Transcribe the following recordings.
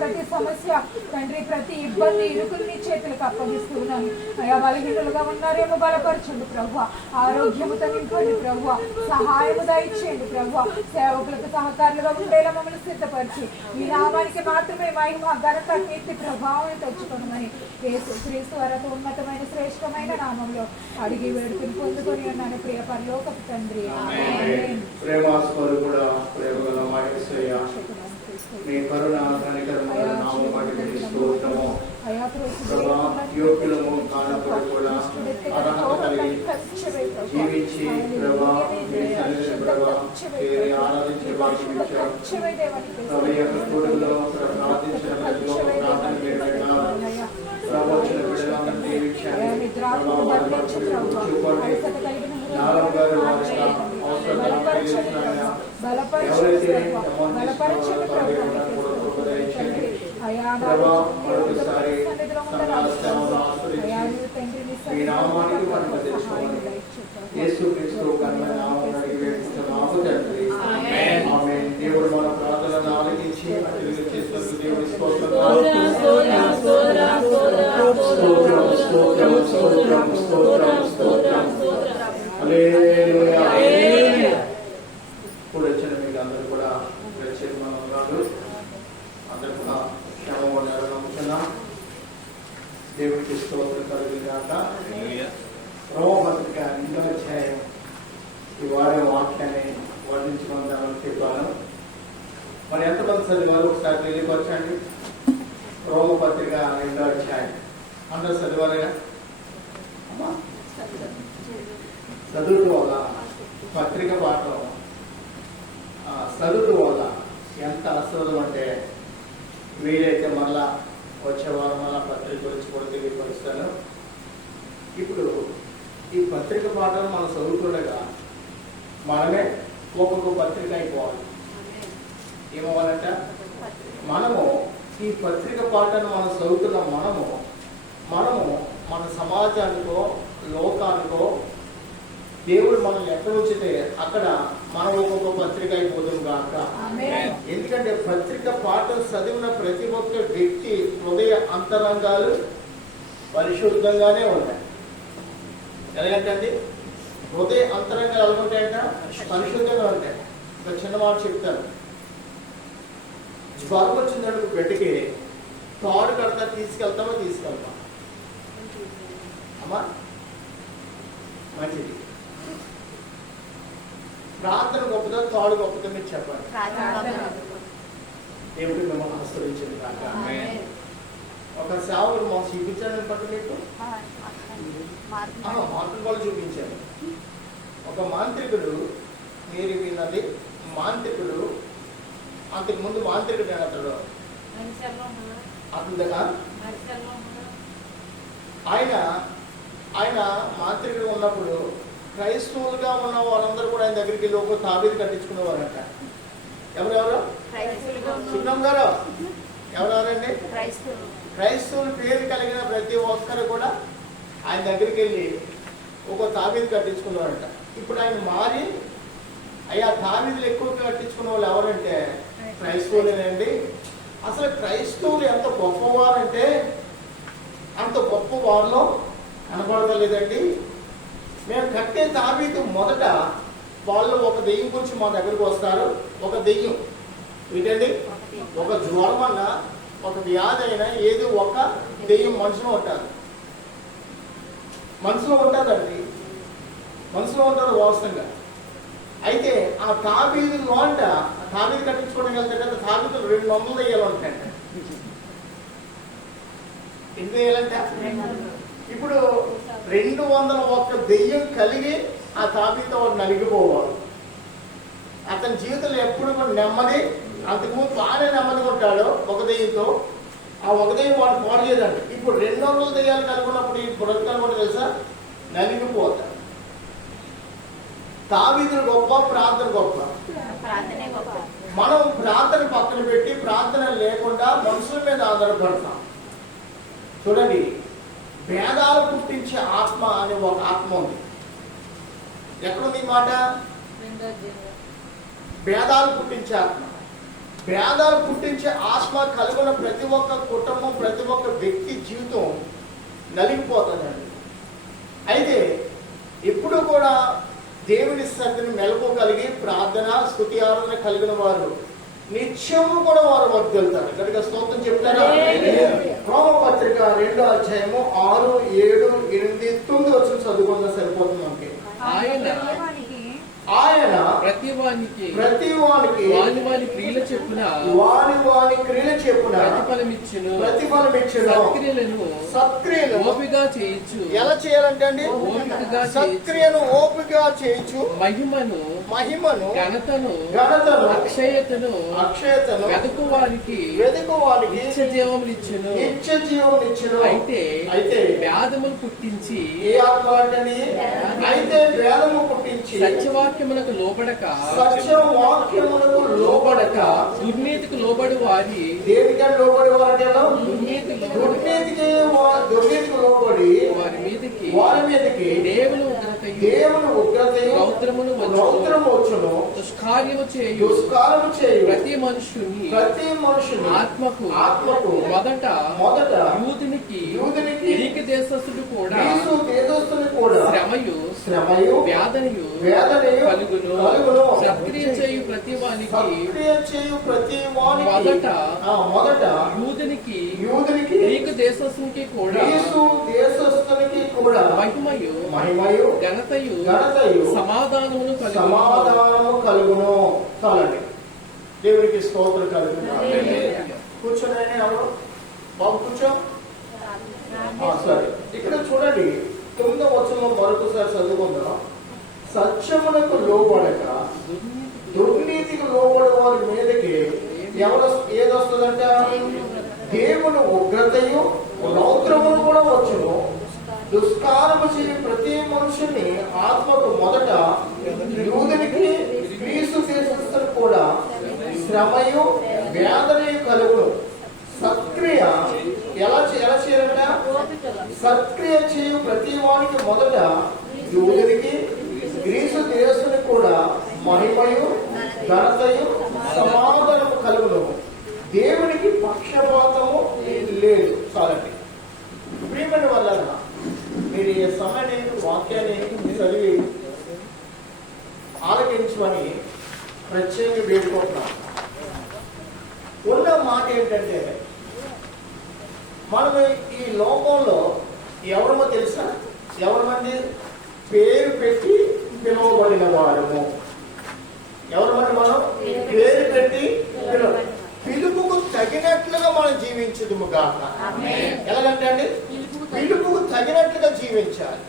ప్రతి సమస్య తండ్రి, ప్రతి ఇబ్బంది ఇరుకులు నీ చేతులకు అప్పగిస్తున్నాను అయా. బలహీనులుగా ఉన్నారేమో బలపరచండి ప్రభు, ఆరోగ్యముతో నింపండి ప్రభు, సహాయము దయచేయండి ప్రభు. సేవకులకు సహకారులుగా ఉండేలా మమ్మల్ని సిద్ధపరిచి ఈ నామానికి మాత్రమే మహిమ, ఘనత, కీర్తి, ప్రభావం తెచ్చుకోమని యేసుక్రీస్తు వరకు ఉన్నతమైన శ్రేష్టమైన నామంలో అడిగి వేడుకుని పొందుకొని ఉన్నాను ప్రియ పరలోకపు తండ్రి. జీవించి ఆరాధించే యేసుక్రీస్తు కన్నా నామమున అడిగి వేడుకుంటున్నాము తండ్రి. ఆమేన్. దేవుడు మన ప్రార్థనలను ఆలకించి తిరిగి చేస్తున్న దేవుని స్తోత్రం. హల్లెలూయా. ఇప్పుడు వచ్చిన మీకు అందరూ కూడా ప్రత్యేకమైన అందరూ కూడా క్షేమం నమ్ముతున్నాం. దేవుడికి స్తోత్రం కలుగుగాక. రోమపత్రిక 2వ అధ్యాయం ఈ వాడే వాక్యాన్ని వర్ణించుకుందామని చెప్పాను. మరి ఎంతమంది చదివారు ఒకసారి తెలియపరచండి. రోమపత్రిక 2వ అధ్యాయం అందరూ చదివారుగా? చదువుతూ వల్ల పత్రిక పాఠం చదువుతూ వల్ల ఎంత ఆస్వాదం అంటే, వీలైతే మళ్ళా వచ్చే వారం మళ్ళా పత్రిక గురించి కూడా తెలియపరుస్తాను. ఇప్పుడు ఈ పత్రిక పాఠాలు మనం చదువుతుండగా మనమే ఒక్కొక్క పత్రిక అయిపోవాలి. ఏమవ్వాలంట? మనము ఈ పత్రిక పాఠాన్ని మనం చదువుతున్న మనము మన సమాజానికో లోకానికో దేవుడు మనల్ని ఎక్కడ ఉంచితే అక్కడ మనం ఒక్కొక్క పత్రిక అయిపోతాం కాక. ఎందుకంటే పత్రిక పాఠం చదివిన ప్రతి ఒక్క వ్యక్తి హృదయ అంతరంగాలు పరిశుద్ధంగానే ఉంటాయి. ఎలాగంటే హృదయ అంతరంగాలు ఎలా ఉంటాయంట? పరిశుద్ధంగా ఉంటాయి. ఒక చిన్న మాట చెప్తాను. జ్వరం వచ్చిందంటే బిడ్డకి తాడు కడతా తీసుకెళ్తామా? అమ్మా మంచిది. ప్రార్థన గొప్పదా తాడు గొప్పదా మీరు చెప్పండి. దేవుడు మిమ్మల్ని ఆశ్రయించింది కాక. ఒక సేవకుడు మాకు చూపించాడని పట్టు మీకు మార్పులు వాళ్ళు చూపించారు. ఒక మాంత్రికుడు, మీరు విన్నది మాంత్రికుడు, అంతకు ముందు మాంత్రికుడు అతడు అతను ఆయన మాంత్రికుడు ఉన్నప్పుడు క్రైస్తవులుగా ఉన్న వాళ్ళందరూ కూడా ఆయన దగ్గరికి వెళ్ళి ఒక తాబీలు కట్టించుకునేవారంట. ఎవరెవరు? సున్నం గారు ఎవరెవరండి? క్రైస్తవుల పేరు కలిగిన ప్రతి ఒక్కరు కూడా ఆయన దగ్గరికి వెళ్ళి ఒక తాబీలు కట్టించుకున్నారంట. ఇప్పుడు ఆయన మారి అయ్యా తాబీదులు ఎక్కువ కట్టించుకున్న వాళ్ళు ఎవరంటే క్రైస్తవులేనండి. అసలు క్రైస్తవులు ఎంత గొప్పవారంటే అంత గొప్ప వారిలో కనపడలేదండి. మేము కట్టే తాబీదు మొదట వాళ్ళు ఒక దెయ్యం గురించి మా దగ్గరకు వస్తారు. ఒక దెయ్యం ఏంటండి? ఒక జ్వరం అన్నా ఒక వ్యాధి అయినా ఏది ఒక దెయ్యం మనుషులో ఉంటుందండి. మనసులో ఉంటారు వాస్తవంగా. అయితే ఆ తాబీదులో తాబీదు కట్టించుకోవడం వెళ్తే కదా తాబీదులు 200 దెయ్యాలు ఉంటాయంట. ఎన్ని దెయ్యాలంట? ఇప్పుడు 201 దెయ్యం కలిగి ఆ తాబీతో వాడు నలిగిపోవాలి. అతని జీవితంలో ఎప్పుడు కూడా నెమ్మది, అంతకుముందు బాగానే నెమ్మదిగా ఉంటాడు ఒక దెయ్యంతో. ఆ ఒక దెయ్యం వాడు పాడు చేయదండి. ఇప్పుడు 200 దెయ్యాలు కలుగున్నప్పుడు ఈ బ్రతకాలు కూడా తెలుసా నలిగిపోతాడు. తాబీదులు గొప్ప, ప్రార్థన గొప్ప. మనం ప్రార్థన పక్కన పెట్టి ప్రార్థన లేకుండా మనుషుల మీద ఆధారపడతాం. చూడండి, భేదాలు పుట్టించే ఆత్మ అనే ఒక ఆత్మ ఉంది. ఎక్కడుంది ఈ మాట? భేదాలు పుట్టించే ఆత్మ. భేదాలు పుట్టించే ఆత్మ కలిగిన ప్రతి ఒక్క కుటుంబం, ప్రతి ఒక్క వ్యక్తి జీవితం నలిగిపోతుందండి. అయితే ఇప్పుడు కూడా దేవుని సన్నిధిని మెలకువగలిగి ప్రార్థన, స్తుతి, ఆరాధన కలిగిన వారు నిత్యము కూడా వారు వర్ధిల్లుతారు. గట్టిగా స్తోత్రం చెప్తారా? రోమపత్రిక 2వ అధ్యాయము 6, 7, 8, 9 వచ్చిన చదువుకుందా సరిపోతుంది మనకి. ఆయన ప్రతి వానికి వాని క్రియల చెప్పున ప్రతిఫలమిచ్చును. సత్క్రియలను ఓపికగా చేయొచ్చు. ఎలా చేయాలంటే అండి? సత్క్రియను ఓపికగా చేయొచ్చు. మహిమను ఘనతను అక్షయతను వెదకు వారికి నిత్య జీవమునిచ్చును. అయితే వేదములు పుట్టించి ఏ ఆత్మ అంటే అయితే వేదము పుట్టించి సత్యవాక్యమునకు లోబడక దుర్నీతికి లోబడి వారి వారి మీదకి దేవుని ఉగ్రతయు రౌద్రము వచ్చును. దుష్కార్యము చేయు ప్రతి మనుషుని ఆత్మకు మొదట యూదునికి గ్రీకు దేశస్థుడు కూడా శ్రమయు వేదనయు కలుగును. సత్క్రియ చేయు ప్రతి వానికి మొదట యూదునికి గ్రీకు దేశస్థునికి కూడా మహిమయు ఘనతయు సమాధానమును కలుగును. చాలండి. దేవునికి స్తోత్రం కలుగును. కూర్చోండి ఎవరు బాబు, కూర్చో. సరే, ఇక్కడ చూడండి 9వ వచనంలో మరొకసారి చదువుకుందాం. సత్యమునకు లోబడక దుర్నీతికి లోబడే వారి మీదకి ఏదొస్తుందంట? దేవుని ఉగ్రతయు రౌద్రమును కూడా వచ్చును. దుష్కారము చేయు ప్రతి మనుషుని ఆత్మకు మొదట యూదునికి గ్రీసు దేశస్థులు కూడా శ్రమయు వేదనయు కలుగును. సత్క్రియ ఎలా చేయాలంట? సత్క్రియ చేయు ప్రతి వానికి మొదట యూదునికి గ్రీసు దేశుని కూడా మహిమయు ఘనతయు సమాధానము కలుగును. దేవునికి పక్షపాతము లేదు. చాలండి. ప్రియమైన వల్ల మీరు ఈ సమయాన్ని వాక్యాన్ని చదివి ఆలకించమని ప్రత్యేకంగా వేడుకుంటున్నాం. ఉన్న మాట ఏంటంటే, మనం ఈ లోకంలో ఎవరమో తెలుసా? ఎవరి పేరు పెట్టి పిలువబడిన వారము. ఎవరమంటే మనం పేరు పెట్టి పిలుపుకు తగినట్లుగా మనం జీవించదుము గాక. ఎలాగంటే అండి, పిలుపుకు తగినట్లుగా జీవించాలి.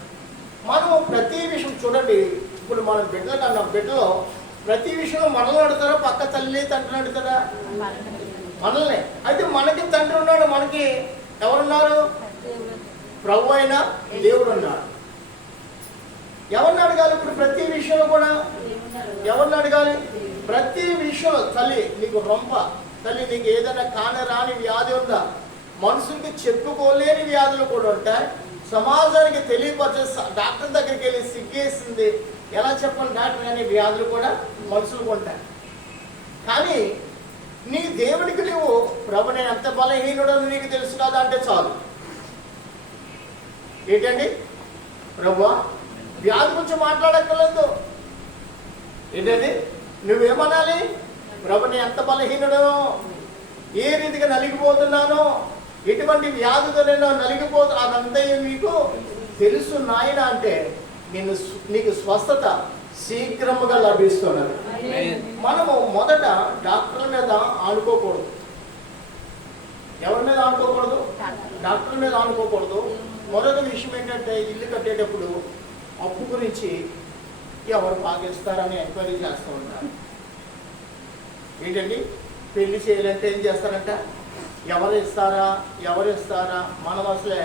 మనము ప్రతి విషయం చూడండి, ఇప్పుడు మన బిడ్డలో ప్రతి విషయంలో మనల్ని అడుగుతారా? పక్క తల్లి తండ్రిని అడుగుతారా? మనల్ని. అయితే మనకి తండ్రి ఉన్నాడు, మనకి ఎవరున్నారు? ప్రభు అయిన దేవుడు ఉన్నాడు. ఎవరిని అడగాలి? ఇప్పుడు ప్రతి విషయంలో కూడా ఎవరిని అడగాలి? ప్రతి విషయంలో తల్లి నీకు రొంప, తల్లి నీకు ఏదైనా కానరాని వ్యాధి ఉందా? మనుషులకి చెప్పుకోలేని వ్యాధులు కూడా ఉంటాయి. సమాజానికి తెలియపరిచే డాక్టర్ దగ్గరికి వెళ్ళి సిగ్గేసింది ఎలా చెప్పాలి డాక్టర్ అనే వ్యాధులు కూడా మనుషులకు ఉంటాయి. కానీ నీ దేవుడికి నువ్వు ప్రభు నేను ఎంత బలహీనుడని నీకు తెలుసు కదా అంటే చాలు. ఏంటండి ప్రభు వ్యాధి గురించి మాట్లాడక్కర్లేదు. ఏంటండి నువ్వేమనాలి? ప్రభు నేను ఎంత బలహీనుడనో, ఏ రీతిగా నలిగిపోతున్నానో, ఎటువంటి వ్యాధితో నేను నలిగిపోతున్నా అదంతా మీకు తెలుసు నాయన అంటే నీకు స్వస్థత శీఘ్రముగా లభిస్తున్నది. మనము మొదట డాక్టర్ల మీద ఆనుకోకూడదు. ఎవరి మీద ఆనుకోకూడదు? డాక్టర్ల మీద ఆనుకోకూడదు. మరొక విషయం ఏంటంటే, ఇల్లు కట్టేటప్పుడు అప్పు గురించి ఎవరు పాకిస్తారని ఎంక్వైరీ చేస్తూ ఉంటారు. ఏంటండి పెళ్లి చేయాలంటే ఏం చేస్తారంట? ఎవరు ఇస్తారా? మనం అసలే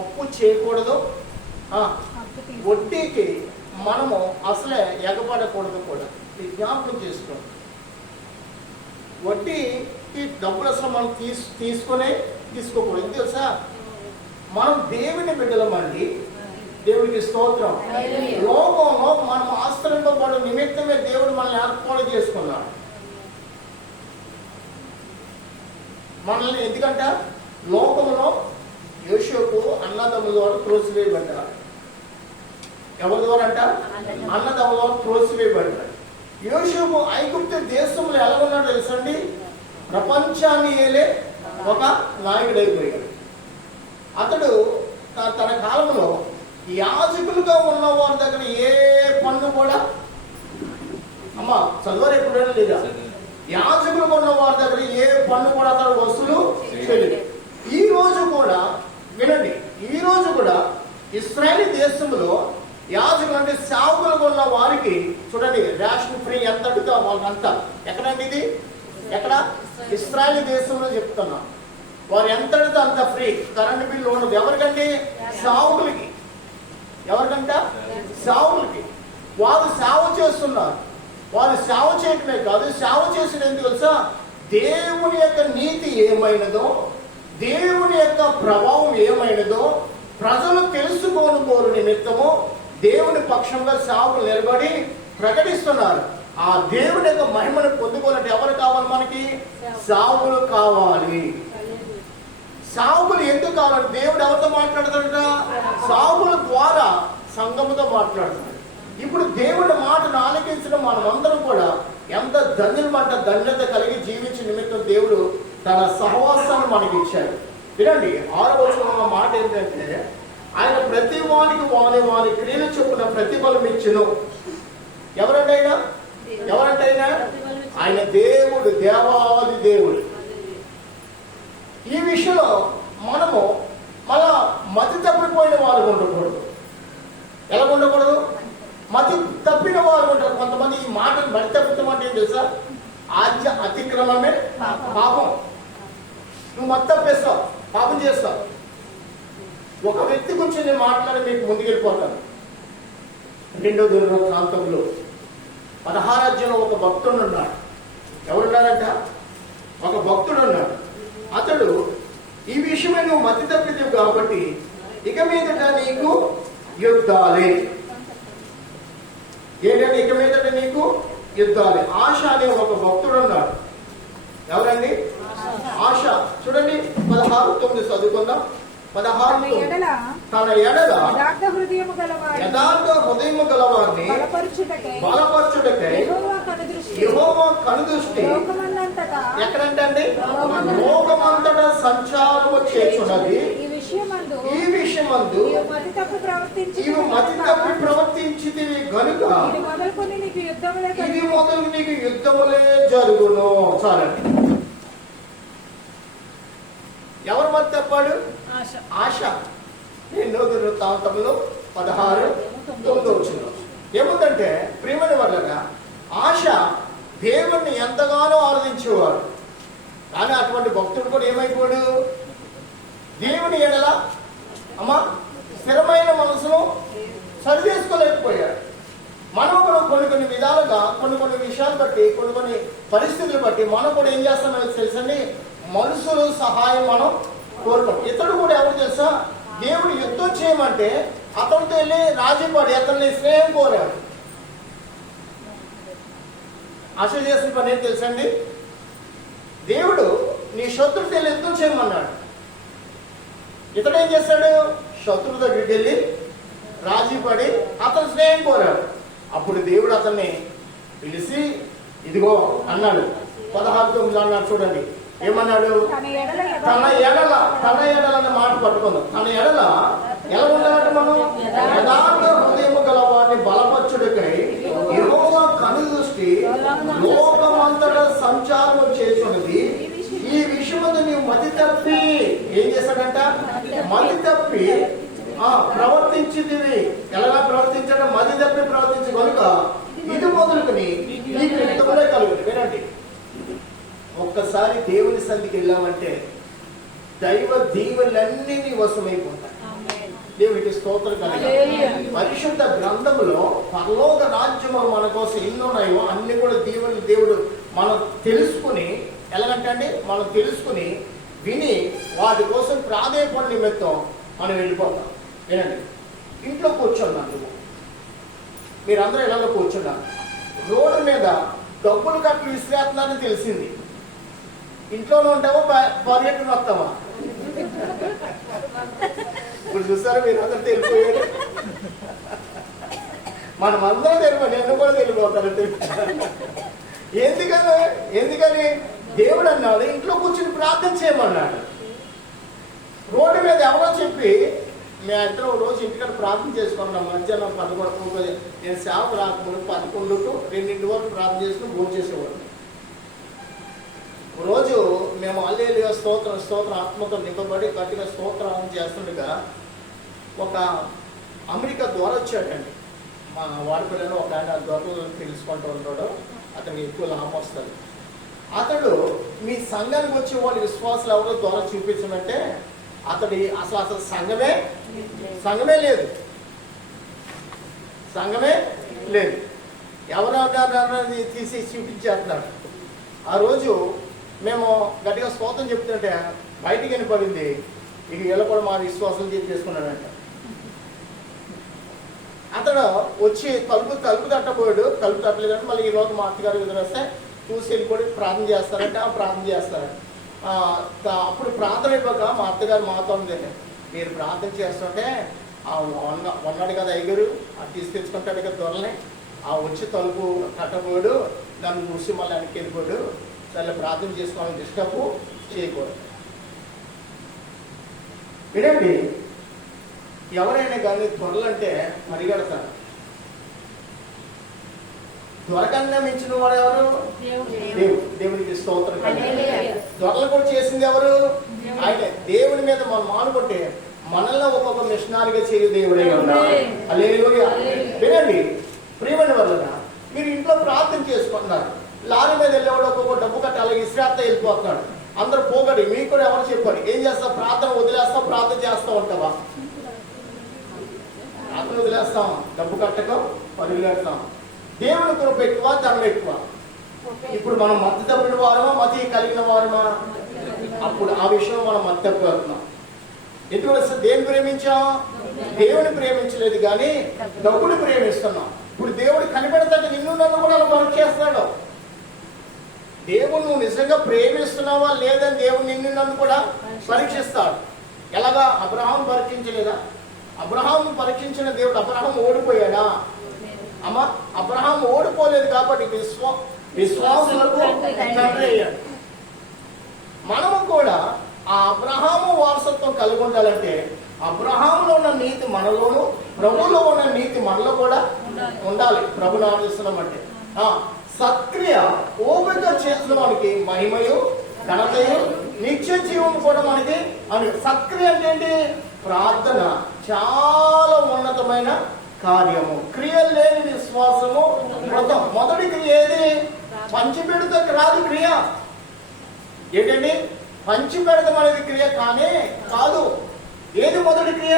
అప్పు చేయకూడదు, వడ్డీకి మనము అసలే ఎగబడకూడదు కూడా. జ్ఞాపకం చేసుకోండి. వడ్డీకి డబ్బులు అసలు మనం తీసుకోకూడదు. ఎందుకు తెలుసా? మనం దేవుని బిడ్డలమండి. దేవుడికి స్తోత్రం. లోకంలో మనం ఆశ్రయింపబడు నిమిత్తమే దేవుడు మనల్ని ఏర్పాటు చేసుకున్నాడు. మనల్ని ఎందుకంట లోకంలో యోసేపు అన్నదమ్ముల ద్వారా త్రోసివేయబడ్డారు. ఎవరి ద్వారా అంట? అన్నదమ్ముల ద్వారా త్రోసివేయబడ్డారు. యోసేపు ఐగుప్తు దేశంలో ఎలా ఉన్నాడో తెలుసండి? ప్రపంచాన్ని ఏలే ఒక నాయకుడైపోయాడు. అతడు తన కాలంలో యాజకులుగా ఉన్న వారి దగ్గర ఏ పన్ను కూడా, అమ్మ చదువు ఎప్పుడైనా లేదా, యాజకులుగా ఉన్న వారి దగ్గర ఏ పన్ను కూడా అతడు వసూలు చేయలేదు. ఈ రోజు కూడా వినండి, ఈ రోజు కూడా ఇశ్రాయేలు దేశంలో యాజకులు అంటే సేవకులుగా ఉన్న వారికి చూడండి రేషన్ ఫ్రీ ఎంత అడుగుతా వాళ్ళంతా. ఎక్కడండి ఇది? ఎక్కడ? ఇశ్రాయేలు దేశంలో చెప్తున్నా. వారు ఎంత అడిగితే అంత ఫ్రీ. కరెంట్ బిల్లు ఉండదు. ఎవరికండి? సేవకులకి. ఎవరికంట? సేవకులకి. వారు సేవ చేస్తున్నారు. వారు సేవ చేయటమే కాదు, సేవ చేసిన ఎందుకు తెలుసా? దేవుని యొక్క నీతి ఏమైనదో, దేవుని యొక్క ప్రభావం ఏమైనదో ప్రజలు తెలుసుకోనుకోరు నిమిత్తము దేవుని పక్షంగా సేవకులు నిలబడి ప్రకటిస్తున్నారు. ఆ దేవుని యొక్క మహిమను పొందుకోవాలంటే ఎవరు కావాలి? మనకి సేవకులు కావాలి. సేవకులు ఎందుకు కావాలి? దేవుడు ఎవరితో మాట్లాడతాడట? సేవకుల ద్వారా సంఘముతో మాట్లాడుతున్నాడు. ఇప్పుడు దేవుడి మాటను ఆలకించడం మనమందరం కూడా ఎంత ధన్యులమంట, ధన్యత కలిగి జీవించే నిమిత్తం దేవుడు తన సహవాసాన్ని మనకి ఇచ్చాడు. వినండి 6వ వచనంలో మాట ఏంటంటే, ఆయన ప్రతి వానికి వాని క్రియలు చొప్పున ప్రతిఫలం ఇచ్చును. ఎవరంటే ఆయన? ఎవరంటే ఆయన? ఆయన దేవుడు, దేవాది దేవుడు. ఈ విషయంలో మనము మళ్ళా మతి తప్పిపోయిన వారు ఉండకూడదు. ఎలా ఉండకూడదు? మతి తప్పిన వారు ఉంటారు. కొంతమంది ఈ మాటలు మతి తప్పితమంటే ఏం తెలుసా? ఆజ్ఞ అతిక్రమమే పాపం. నువ్వు మతి తప్పేస్తావు, పాపం చేస్తావు. ఒక వ్యక్తి గురించి నేను మాట్లాడి మీకు ముందుకెళ్ళిపోతాను. 2వ దినవృత్తాంతంలో 16వ అధ్యాయంలో ఒక భక్తుడు ఉన్నాడు. ఎవరున్నారంట? ఒక భక్తుడు ఉన్నాడు. అతడు ఈ విషయమే నువ్వు మతి తప్పితివి కాబట్టి ఇక మీదట నీకు యుద్ధాలే. ఏంటంటే ఇక మీదట నీకు యుద్ధాలే. ఆశ అనే ఒక భక్తుడు ఉన్నాడు. ఎవరండి? ఆశ. చూడండి 16:9 చదువుకుందాం. 16 తన ఎడల యథార్థ హృదయము గలవారిని బలపరచుటకై యెహోవా కనుదృష్టి ఎక్కడంటే లోకమంతటా సంచారము చేస్తున్నది. ఈ విషయమందు ఇవి మతి తప్పి ప్రవర్తించితివి గనుక ఇది మొదలు నీకు యుద్ధములే జరుగును. చాలండి. ఎవరు మతి తప్పాడు? ఆశ. 2వ దినవృత్తాంతంలో 16:9 ఏముందంటే, ప్రియమైన వాళ్ళగా ఆశ దేవుణ్ణి ఎంతగానో ఆరాధించేవాడు. కానీ అటువంటి భక్తుడు కూడా ఏమైపోయాడు? దేవుని ఎడల అమ్మా స్థిరమైన మనసును సరి చేసుకోలేకపోయాడు. మనం కూడా కొన్ని విధాలుగా కొన్ని విషయాలు బట్టి కొన్ని పరిస్థితులు బట్టి మనం కూడా ఏం చేస్తామో తెలుసండి, మనుషుల సహాయం మనం కోరుకోం. ఇతడు కూడా ఎవరు తెలుసా? దేవుడు యుద్ధం చేయమంటే అతనితో వెళ్ళి రాజీపడి అతన్ని స్నేహం కోరాడు. ఆశ చేసిన పని ఏం తెలుసండి? దేవుడు నీ శత్రువుతో వెళ్ళి యుద్ధం చేయమన్నాడు. ఇతడు ఏం చేశాడు? శత్రువు దగ్గరికి వెళ్ళి రాజీపడి అతను స్నేహం కోరాడు. అప్పుడు దేవుడు అతన్ని పిలిచి ఇదిగో అన్నాడు. 16:9 అన్నాడు. చూడండి ఏమన్నాడు? తన ఎడల అనే మాట పట్టుకుందాం. తన ఎడల ఎలా ఉండాలంటే మనం యథార్థ హృదయము గలవారిని బలపరచుటకై యెహోవా కనుదృష్టి లోకమంతటా సంచారం చేస్తున్నది. ఈ విషయమందు నీవు మతి తప్పి ఏం చేశాడంట? మతి తప్పి ప్రవర్తించింది. ఎలాగా ప్రవర్తించడం? మతి తప్పి ప్రవర్తించి కనుక ఇది మొదలుకొని నీకు యుద్ధములే కలుగుతుంది. వినండి, ఒక్కసారి దేవుని సన్నిధికి వెళ్ళామంటే దైవ దీవెనలన్నీ నీ వశమైపోతాయి. దేవునికి స్తోత్రం కలగాలి. పరిశుద్ధ గ్రంథంలో పరలోక రాజ్యము మన కోసం ఎన్ని ఉన్నాయో అన్ని కూడా దేవుడు మనం తెలుసుకుని ఎలాగంటే మనం తెలుసుకుని విని వాటి కోసం ప్రాధేయపడి నిమిత్తం మనం వెళ్ళిపోతాం. వినండి, ఇంట్లో కూర్చున్నాను, మీరందరూ ఇళ్ళలో కూర్చున్నారు. రోడ్డు మీద డబ్బులు కట్లు విసిరేస్తున్నారని తెలిసింది. ఇంట్లోనే ఉంటావా పరిగెట్టుకుని వస్తావా? ఇప్పుడు చూసారా మీరు అందరూ తెలిసిపోయారు. మనం అందరం తెలియదు, నేను కూడా తెలియపోతానంటే. ఎందుకని దేవుడు అన్నాడు ఇంట్లో కూర్చుని ప్రార్థన చేయమన్నాడు. రోడ్డు మీద ఎవరో చెప్పి మేము ఇద్దరు రోజు ఇంటికాడ ప్రార్థన చేసుకున్నాం. మధ్యాహ్నం 11 నేను సేవకు రాకముందు 11 to 2 వరకు ప్రార్థన చేసుకుని భోజనం చేసేవాడు. రోజు మేము హల్లెలూయా స్తోత్రం ఆత్మతో నింపబడి గట్టిగా స్తోత్రం చేస్తుండగా ఒక అమెరికా ద్వారా వచ్చాడండి. మా వాడి పిల్లలు ఒక ఆయన దొరలు తెలుసుకుంటూ ఉంటాడు. అతనికి ఎక్కువ లాభం వస్తుంది. అతడు మీ సంఘానికి వచ్చే వాళ్ళు విశ్వాసాలు ఎవరో ద్వారా చూపించమంటే అతడి అసలు సంఘమే లేదు. ఎవరన్నా తీసి చూపించేస్తున్నాడు. ఆ రోజు మేము గట్టిగా స్తోత్రం చెప్తుంటే బయటికి వినపడింది. ఇక వీళ్ళు కూడా మా విశ్వాసం చేసుకున్నాడంట. అతడు వచ్చి తలుపు తట్టబోయాడు. తలుపు తట్టలేదంటే మళ్ళీ ఈ రోజు మా అత్తగారు ఎదురొస్తే చూసి వెళ్ళిపోయి ప్రార్థన చేస్తారంటే ఆ ప్రార్థన చేస్తారంట. అప్పుడు ప్రార్థన అయిపోక మా అత్తగారు మాతో ఉంది, మీరు ప్రార్థన చేస్తుంటే ఉన్నాడు కదా అయ్యగారు అది తీసుకొచ్చుకుంటాడు కదా దొరలని, వచ్చి తలుపు కట్టబోయాడు. దాన్ని చూసి మళ్ళీ వెనక్కి వెళ్ళిపోయాడు. సరే ప్రార్థన చేసుకోవాలని డిస్టర్బ్ చేయకూడదు. వినండి, ఎవరైనా కానీ త్వరలంటే పరిగెడతారు. త్వరకన్నా మించిన వాడు ఎవరు? దేవునికి స్తోత్రం. త్వరలు కూడా చేసింది ఎవరు? ఆయన. దేవుని మీద మనం మానుకుంటే మనల్ని ఒక్కొక్క మిషనరీగా చేయు దేవుడే ఉన్నాడు. హల్లెలూయా. వినండి ప్రియమైన వాళ్ళగా, మీరు ఇంట్లో ప్రార్థన చేసుకుంటున్నారు. లారీ మీద వెళ్ళేవాడు ఒక్కొక్క డబ్బు కట్టి అలాగే ఇస్రాత్తో వెళ్ళిపోతున్నాడు. అందరూ పోగడి. మీకు కూడా ఎవరు చెప్పారు? ఏం చేస్తావు? ప్రార్థన వదిలేస్తావు, ప్రార్థన చేస్తూ ఉంటావా? ప్రార్థన వదిలేస్తాం, డబ్బు కట్టక పరుగులేస్తాం. దేవుని కృప ఎక్కువ, ధనం ఎక్కువ. ఇప్పుడు మనం మధ్య తప్పిన వారమా, మతి కలిగిన వారమా? అప్పుడు ఆ విషయంలో మనం మధ్య తప్పుతున్నాం. ఎందుకంటే దేన్ని ప్రేమించాం? దేవుని ప్రేమించలేదు కానీ డబ్బుని ప్రేమిస్తున్నాం. ఇప్పుడు దేవుడు కనిపెడతాడు, నిన్ను నన్ను కూడా పరీక్ష చేస్తాడు. దేవుడు నువ్వు నిజంగా ప్రేమిస్తున్నావా లేదని దేవుడు నిన్ను నన్ను కూడా పరీక్షిస్తాడు. ఎలాగా? అబ్రహాం పరీక్షించలేదా? అబ్రహాం పరీక్షించిన దేవుడు అబ్రహాం ఓడిపోయాడా? అమ్మా, అబ్రహాం ఓడిపోలేదు కాబట్టి విశ్వాసులకు తండ్రి అయ్యాడు. మనము కూడా ఆ అబ్రహాము వారసత్వం కలిగి ఉండాలంటే అబ్రహాంలో ఉన్న నీతి మనలోను, ప్రభులో ఉన్న నీతి మనలో కూడా ఉండాలి. ప్రభుని ఆరాధిస్తున్నామంటే సత్క్రియ ఓపిక చేసిన మనకి మహిమయు ఘనతయు నిత్య జీవం కూడా మనకి అని. సత్క్రియ అంటే ఏంటి? ప్రార్థన చాలా ఉన్నతమైన కార్యము. క్రియలు లేని విశ్వాసము వ్రతం. మొదటి క్రియ ఏది? పంచిపెడతకు రాదు క్రియ. ఏంటండి? పంచిపెడతం అనేది క్రియ కానీ కాదు. ఏది మొదటి క్రియ?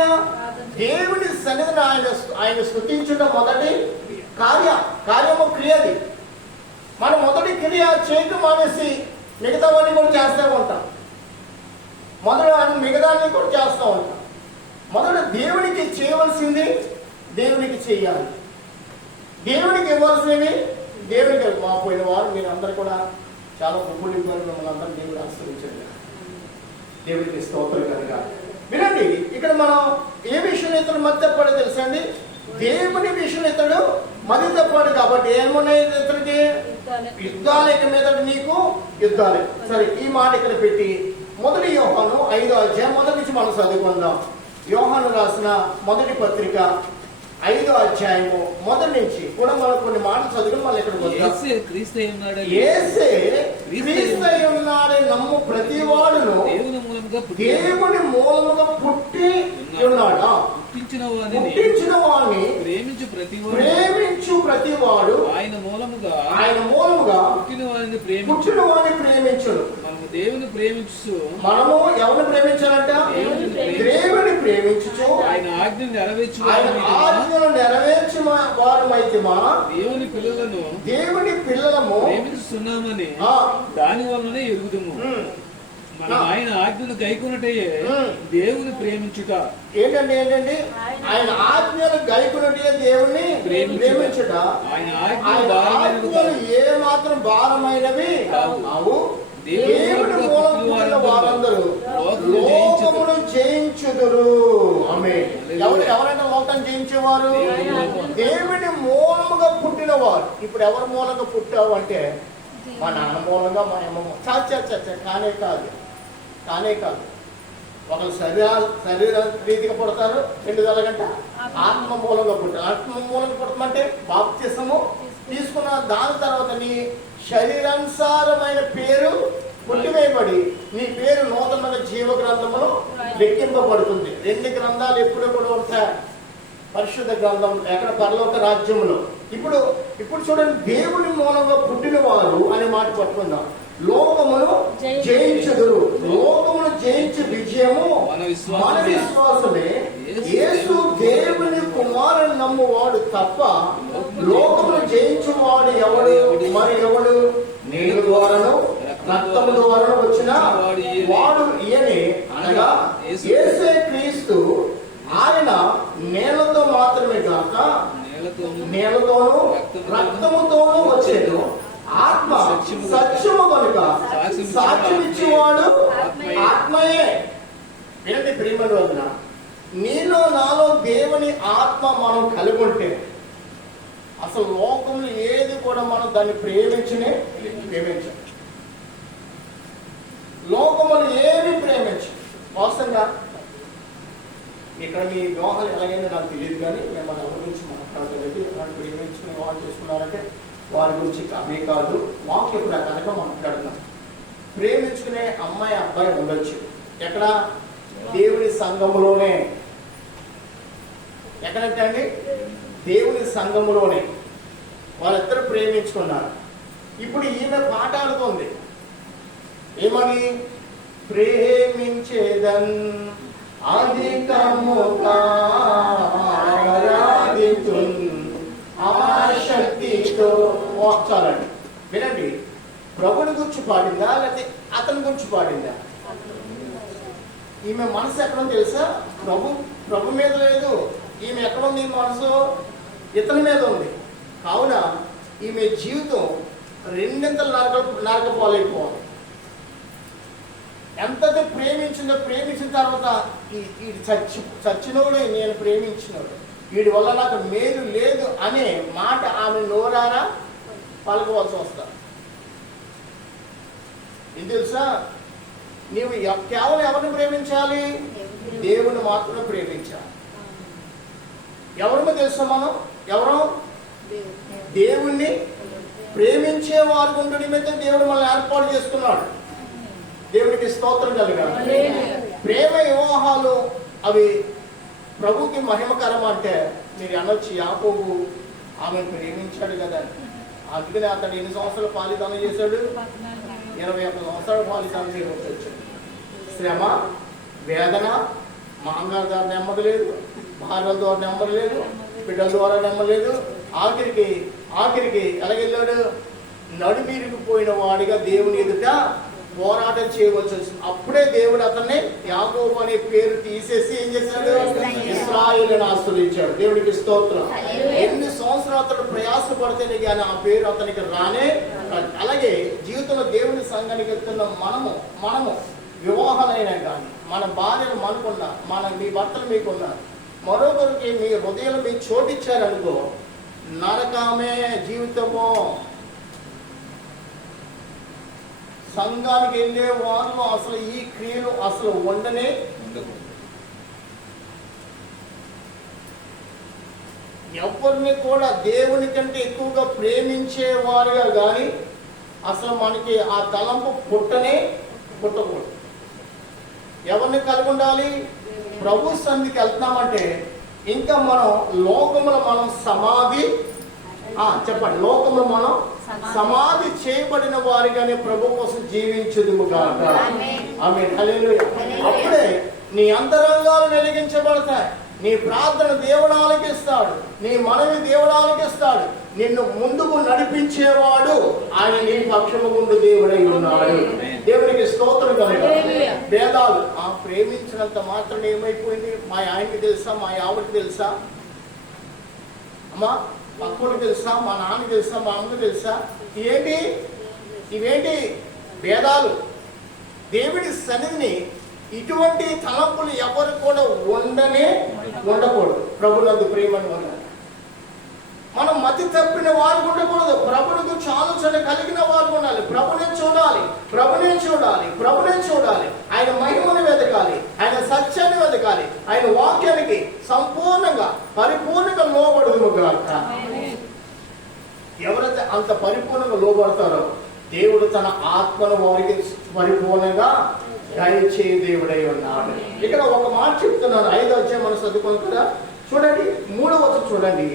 దేవుని సన్నిధిని ఆయన స్తుతించడం మొదటి కార్యము క్రియది. మనం మొదటి క్రియ చేయటం మానేసి మిగతావన్నీ కూడా చేస్తూ ఉంటాం. మిగతాన్ని కూడా చేస్తూ ఉంటాం. మొదట దేవునికి చేయవలసింది దేవునికి చెయ్యాలి. దేవునికి ఇవ్వాల్సినవి దేవునికి. మా పోయిన వారు మీరు అందరూ కూడా చాలా గొప్పలు ఇవ్వాలి. మిమ్మల్ని అందరూ దేవుడు ఆశీర్వదించండి. దేవుడికి స్తోత్రం కనుక. వినండి, ఇక్కడ మనం ఏ విషయం ఇతడు మధ్య తప్పాడో తెలుసండి? దేవుని విషయం ఇతడు మధ్య తప్పాడు కాబట్టి ఏమున్నాయి ఇతనికి? యుద్ధాలు. ఇక మీద నీకు యుద్ధాలే. సరే, ఈ మాట ఇక్కడ పెట్టి మొదటి యోహాను 5వ అధ్యాయం మొదటి నుంచి మనం చదువుకుందాం. యోహాను రాసిన మొదటి పత్రిక 5వ అధ్యాయము మొదటి నుంచి కూడా మనం కొన్ని మాటలు చదువుకుని మళ్ళీ ఇక్కడ యేసే క్రీస్తై ఉన్నాడని నమ్ము ప్రతి వాడును దేవుని మూలముగా పుట్టి ఉన్నాడా? పుట్టించిన వాడిని ప్రేమించు ప్రతి వాడు ఆయన మూలముగా పుట్టిన వాడిని ప్రేమించును. మనము దేవుని ప్రేమించు. మనము ఎవరిని ప్రేమించాలంట? దేవుని ప్రేమించు. ఆయన ఆజ్ఞను నెరవేర్చు వారమైతే దేవుని పిల్లలము ప్రేమిస్తున్నామని దాని వల్లనే ఎరుగుదుము. మనం ఆయన ఆజ్ఞను గైకొనుటే దేవుని ప్రేమించుట. ఏంటండి? ఆయన ఆజ్ఞలు గైకొనుటే దేవుని ప్రేమించుట. ఆయన ఆజ్ఞలు ఏ మాత్రం భారమైనవి కావు. దేవుని మూలం పుట్టిన వారందరూ లోకమును జయించుదురు. ఆమేన్. ఎవరైనా లోకాన్ని జయించేవారు? దేవుని మూలముగా పుట్టిన వారు. ఇప్పుడు ఎవరి మూలంగా పుట్టావు అంటే మా నాన్న మూలంగా, మా అమ్మ కానే కాదు. ఒకరు శరీర రీతిగా పుడతారు, 2 గంట ఆత్మ మూలంగా పుట్టారు. ఆత్మ మూలంగా పుట్టమంటే బాప్తిసము తీసుకున్న దాని తర్వాత నీ శరీరానుసారమైన పేరు పుట్టివేయబడి నీ పేరు నూతన జీవ గ్రంథములో లెక్కింపబడుతుంది. 2 గ్రంథాలు ఎప్పుడు కూడా ఉంటాయి. పరిశుద్ధ గ్రంథం ఎక్కడ? పరలోక రాజ్యములో. ఇప్పుడు చూడండి, దేవుని మూలంగా పుట్టిన వారు అనే మాట పట్టుకుందాం. లోకమును జయించుదురు. లోకమును జయించే విజయము మన విశ్వాసమే. యేసు దేవుని కుమారుని నమ్మువాడు తప్ప లోకమును జయించువాడు ఎవడు? మరి ఎవడు? నీళ్ళ ద్వారాను రక్తము ద్వారాను వచ్చిన వాడు ఈయనే, అనగా యేసే క్రీస్తు. ఆయన నేలతో మాత్రమే కాక నేలతోనూ రక్తముతోనూ వచ్చేను. ఆత్మ సత్యము కనుక సాక్ష్యం ఇచ్చేవాడు ఆత్మయే. వినండి ప్రియమైన వదన, నీలో నాలో దేవుని ఆత్మ మనం కలిగి ఉంటే అసలు లోకంలో ఏది కూడా మనం దాన్ని ప్రేమించం. లోకములు ఏమి ప్రేమించం. వాస్తవంగా ఇక్కడ మీ వివాహాలు ఎలాగైనా నాకు తెలియదు, కానీ మేము ఎవరి గురించి మాట్లాడలేదు. ఎలాంటి ప్రేమించుకుని వాళ్ళు చేసుకున్నారంటే వారి గురించి అవే కాదు, వాక్య ప్రకారంగా మాట్లాడుతున్నాం. ప్రేమించుకునే అమ్మాయి అబ్బాయి ఉండొచ్చు. ఎక్కడ? దేవుని సంఘములోనే. ఎక్కడంటే అండి? దేవుని సంఘములోనే వాళ్ళిద్దరు ప్రేమించుకున్నారు. ఇప్పుడు ఈమె పాట ఆడుతుంది. ఏమని? ప్రేమించేదన్ అధికముగా ఆరాధింతున్ ఆశక్తితో. చాలండి, వినండి. ప్రభుని గురించి పాడిందా లేకపోతే అతని గురించి పాడిందా? ఈమె మనసు ఎక్కడ తెలుసా? ప్రభు మీద లేదు. ఈమె ఎక్కడ ఉంది? మనసు ఇతని మీద ఉంది. కావున ఈమె జీవితం 2 నరక పాలైపోవాలి. ఎంతది ప్రేమించిందో, ప్రేమించిన తర్వాత ఈ చచ్చినోడే నేను ప్రేమించినోడు, వీడి వల్ల నాకు మేలు లేదు అనే మాట ఆమె నోరారా పలకవలసి వస్తారు. ఇది తెలుసా? నీవు కేవలం ఎవరిని ప్రేమించాలి? దేవుని మాత్రమే ప్రేమించాలి. ఎవరిని తెలుసా? మనం ఎవరు? దేవుణ్ణి ప్రేమించే వారు ఉండే నిమిత్తం దేవుడు మనల్ని ఏర్పాటు చేసుకున్నాడు. దేవునికి స్తోత్రం కలగాలి. ప్రేమ వివాహాలు అవి ప్రభుకి మహిమకరం. అంటే మీరు అనొచ్చు, యాకోబు ఆమెను ప్రేమించాడు కదా. అందుకని అతడు ఎన్ని సంవత్సరాలు పాలిదానం చేశాడు? 21 సంవత్సరాలు పాలిదానం చేయవచ్చు వచ్చాడు. శ్రమ, వేదన, మాంగాల ద్వారా నెమ్మది లేదు, భార్యల ద్వారా నెమ్మది లేదు, బిడ్డల ద్వారా నెమ్మది లేదు. ఆఖరికి ఎలాగెళ్ళాడు? నడుమిరిగిపోయిన వాడిగా దేవుని ఎదుట పోరాటం చేయవలసి వచ్చింది. అప్పుడే దేవుడు అతన్ని యాకోబు అనే పేరు తీసేసి ఏం చేశాడు? ఇశ్రాయేలు అని ఆశ్రయించాడు. దేవుడికి స్తోత్రం. ఎన్ని సంవత్సరాలు అతడు ప్రయాసపడితేనే కానీ ఆ పేరు అతనికి రానే. అలాగే జీవితంలో దేవుని సంఘానికి వెళ్తున్న మనము వివాహాలైనా కానీ మన భార్యలు మనకున్నా, మీ భర్తలు మీకున్నా, మరొకరికి మీ హృదయంలో మీరు చోటిచ్చారనుకో, నరకమే జీవితము. సంఘానికి వెళ్ళే వాళ్ళు అసలు ఈ క్రియలు అసలు ఉండనే ఎవరిని కూడా దేవుని కంటే ఎక్కువగా ప్రేమించేవారుగా కానీ అసలు మనకి ఆ తలంపు పుట్టకూడదు. ఎవరిని కలిగి ఉండాలి? ప్రభు సన్నిధికి వెళ్తున్నామంటే ఇంకా మనం లోకములో మనం చెప్పండి, లోకంలో మనం సమాధి చేయబడిన వారిగానే ప్రభు కోసం జీవించుదుము కాక. ఆమేన్. హల్లెలూయా. అప్పుడే నీ అంతరంగాలు వెలిగించబడతాయి. నీ ప్రార్థన దేవుడు ఆలకిస్తాడు, నీ మనవి దేవుడు ఆలకిస్తాడు. నిన్ను ముందుకు నడిపించేవాడు ఆయన నీ పక్షము ముందు దేవుడై ఉన్నాడు. దేవునికి స్తోత్రం కలుగుతుంది. భేదాలు ప్రేమించినంత మాత్రం ఏమైపోయింది? మా ఆయనకి తెలుసా, మా ఆవిడకి తెలుసా, అమ్మా పక్కడికి తెలుసా, మా నాన్నకి తెలుసా, మా అమ్మకి తెలుసా? ఇవేంటి భేదాలు, దేవుడి సన్నిధిని ఇటువంటి తలంపులు ఎవరు కూడా ఉండకూడదు. ప్రభునందు ప్రియమైన వల్ల మనం మతి తప్పిన వారు ఉండకూడదు. ప్రభునికి ఆలోచన కలిగిన వారు ఉండాలి. ప్రభునే చూడాలి, ప్రభునే చూడాలి, ప్రభునే చూడాలి. ఆయన మహిమను వెతకాలి, ఆయన సత్యాన్ని వెతకాలి, ఆయన వాక్యానికి సంపూర్ణంగా పరిపూర్ణంగా లోబడదు గాక. ఎవరైతే అంత పరిపూర్ణంగా లోబడతారో దేవుడు తన ఆత్మను వారికి పరిపూర్ణంగా దయచే దేవుడై ఉన్నాడు. ఇక్కడ ఒక మాట చెప్తున్నాను, 5వ అధ్యాయం మనం చదువుకోవాలి కదా. చూడండి 3వ వచనం చూడండి.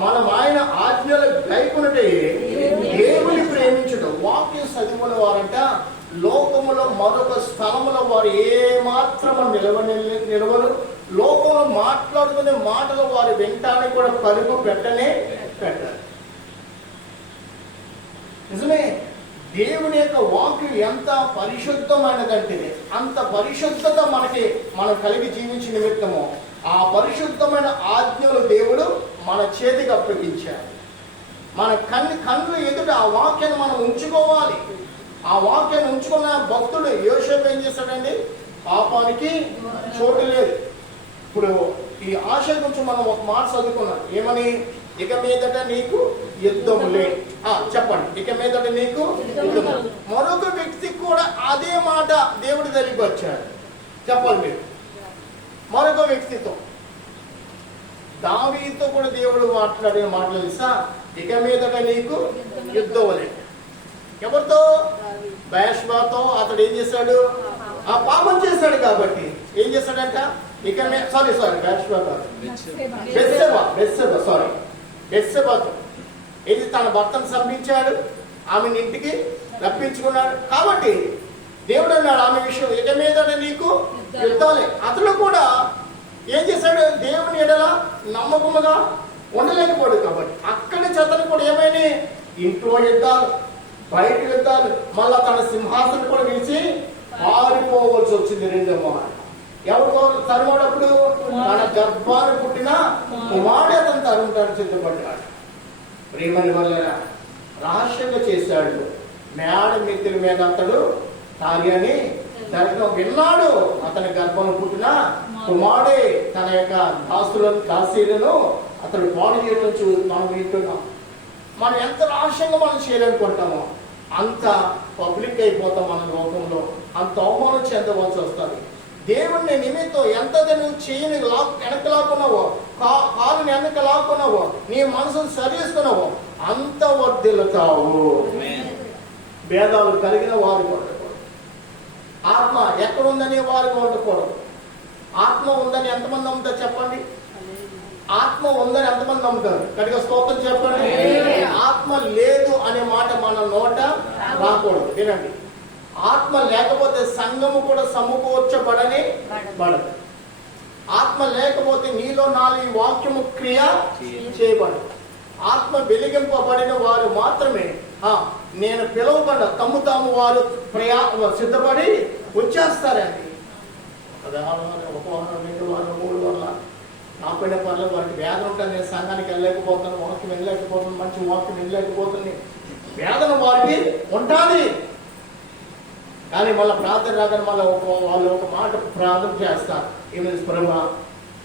మనం ఆయన ఆజ్ఞలు గైకొనుటే దేవుని ప్రేమించడం. వాక్యం చదివిన వారంట లోకములో మరొక స్థలములో వారు ఏ మాత్రము నిలవరు. లోకంలో మాట్లాడుకునే మాటలు వారు వింటానికి కూడా పరుగు పెట్టరు. నిజమే, దేవుని యొక్క వాక్యం ఎంత పరిశుద్ధమైనదంటే అంత పరిశుద్ధత మనం కలిగి జీవించిన నిమిత్తము ఆ పరిశుద్ధమైన ఆజ్ఞలు దేవుడు మన చేతికి అప్పగించాడు. మన కన్ను ఎదుట ఆ వాక్యాన్ని మనం ఉంచుకోవాలి. ఆ వాక్యాన్ని ఉంచుకున్న భక్తుడు యోసేపు ఏం చేశాడండి? పాపానికి చోటు లేదు. ఇప్పుడు ఈ ఆశ గురించి మనం ఒక మాట చదువుకున్నాం. ఏమని? ఇక మీదట నీకు యుద్ధములే. చెప్పండి, ఇక మీదట నీకు యుద్ధము. మరొక వ్యక్తికి కూడా అదే మాట దేవుడు తెలియపరిచాడు. చెప్పండి మీరు. మరొక వ్యక్తితో దావీదుతో కూడా దేవుడు మాట్లాడిన మాటలు తెలుసా? ఇక మీదట నీకు యుద్ధములే. ఎవరితో? బయష్బాతో. అతడు ఏం చేశాడు? ఆ పాపం చేశాడు కాబట్టి ఏం చేశాడంట? ఇక బెత్షెబాతో ఇది తన భర్తను చంపించాడు, ఆమెను ఇంటికి రప్పించుకున్నాడు. కాబట్టి దేవుడు అన్నాడు ఆమె విషయం, ఇక మీదట నీకు యుద్ధాలే. అతడు కూడా ఏం చేశాడు? దేవుని ఎడల నమ్మకముగా ఉండలేకపోయాడు కాబట్టి అక్కడి అతను కూడా ఏమైనా ఇంట్లో యుద్ధాలు, బయట యుద్ధాలు, మళ్ళా తన సింహాసనం కూడా విడిచి పారిపోవలసి వచ్చింది. రెండేమో ఎవరు తరుముడప్పుడు? తన గర్భాన్ని పుట్టిన కుమారుడు అతను తరుముతాడు సిద్ధపడ్డాడు. ప్రేమని వల్ల రహస్యంగా చేశాడు. మేడ మిత్రుల మీద అతడు తాగాని దర్శనం విన్నాడు. అతని గర్భం పుట్టిన కుమారుడే తన యొక్క దాసీలను అతడు పాడు చేయడం మనం వింటున్నాం. మనం ఎంత రహస్యంగా మనం చేయాలనుకుంటామో అంత పబ్లిక్ అయిపోతాం. మన లోకంలో అంత అవమానం చెందవలసి వస్తుంది. దేవుణ్ణి నిమిత్తం ఎంత నువ్వు చేయని వెనక లాక్కున్నావో, కాలుని వెనక లాక్కున్నావో, నీ మనసును సరిస్తున్నావో అంత వర్ధిల్లుతావు. భేదాలు కలిగిన వారు ఉండకూడదు. ఆత్మ ఎక్కడుందని వారు ఉండకూడదు. ఆత్మ ఉందని ఎంతమంది నమ్ముతారు చెప్పండి? ఆత్మ ఉందని ఎంతమంది నమ్ముతారు? గట్టిగా స్తోత్రం చెప్పండి. ఆత్మ లేదు అనే మాట మన నోట రాకూడదు. వినండి, ఆత్మ లేకపోతే సంఘము కూడా సమకూర్చబడని పడదు. ఆత్మ లేకపోతే నీలో నాలుగు వాక్యము క్రియ చేయబడదు. ఆత్మ వెలిగింపబడిన వారు మాత్రమే నేను పిలువబడ్డ తమ్ము తాము వారు సిద్ధపడి వచ్చేస్తారండి. ఒక వారం, 2 వారం, 3 వారాల నాపైన పనులు వారికి వేదన ఉంటుంది. నేను సంఘానికి వెళ్ళలేకపోతున్నాను, వాక్యం వెళ్ళలేకపోతున్నాను, మంచి వాక్యం వెళ్ళలేకపోతుంది. వేదన వారికి ఉంటుంది. కానీ మళ్ళీ ప్రార్థన రాగానే వాళ్ళు ఒక మాట ప్రార్థన చేస్తారు. ఏమైంది ప్రభా,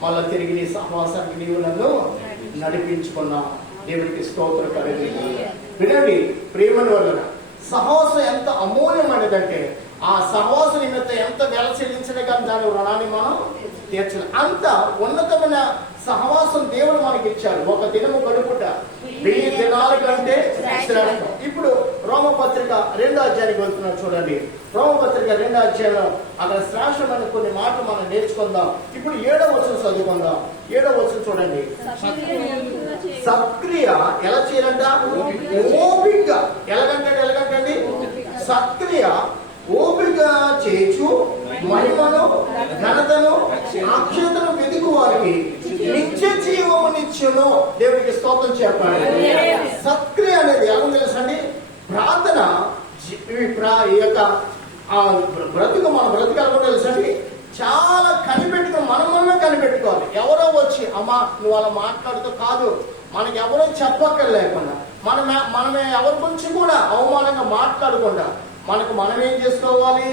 మళ్ళీ తిరిగి నీ సహవాసానికి నీవు నన్ను నడిపించుకున్నావు. దేవుడికి స్తోత్రం కలిగి. వినండి ప్రేమని వలన సహవాసం ఎంత అమూల్యమైనదంటే ఆ సహవాస నిమిత్తం ఎంత వెల చెల్లించలే కానీ దాని రుణాన్ని మనం తీర్చాలి. అంత ఉన్నతమైన సహవాసం దేవుడు మనకి ఇచ్చాడు. ఒక దినము గడుపుట 1000 దినాల కంటే శ్రేష్టం. ఇప్పుడు రోమపత్రిక 2వ అధ్యాయానికి వెళ్తున్నాం. చూడండి, రోమపత్రిక 2వ అధ్యాయంలో అక్కడ శ్రేష్టమైన కొన్ని మాటలు మనం నేర్చుకుందాం. ఇప్పుడు 7వ వచనం చదువుకుందాం. 7వ వచనం చూడండి. సత్క్రియ ఎలా చేయాలంట? ఓపిక. ఎలాగంటండి? సత్క్రియ ఓపిక చేచు మహిమను, ఘనతను, అక్షతను వెతుకు వారికి నిత్య జీవమునిచ్చును. దేవుడికి స్తోత్రం చెప్పాలి. సత్క్రియ అనేది ఎలా తెలుసండి? ప్రార్థన ఈ యొక్క బ్రతుకు మన బ్రతుకు తెలుసండి. చాలా కనిపెట్టుకుని మనమే కనిపెట్టుకోవాలి. ఎవరో వచ్చి అమ్మా నువ్వు అలా మాట్లాడుతూ కాదు, మనకి ఎవరో చెప్పక్కర్లేకుండా మనమే ఎవరి గురించి కూడా అవమానంగా మాట్లాడకుండా మనం ఏం చేసుకోవాలి?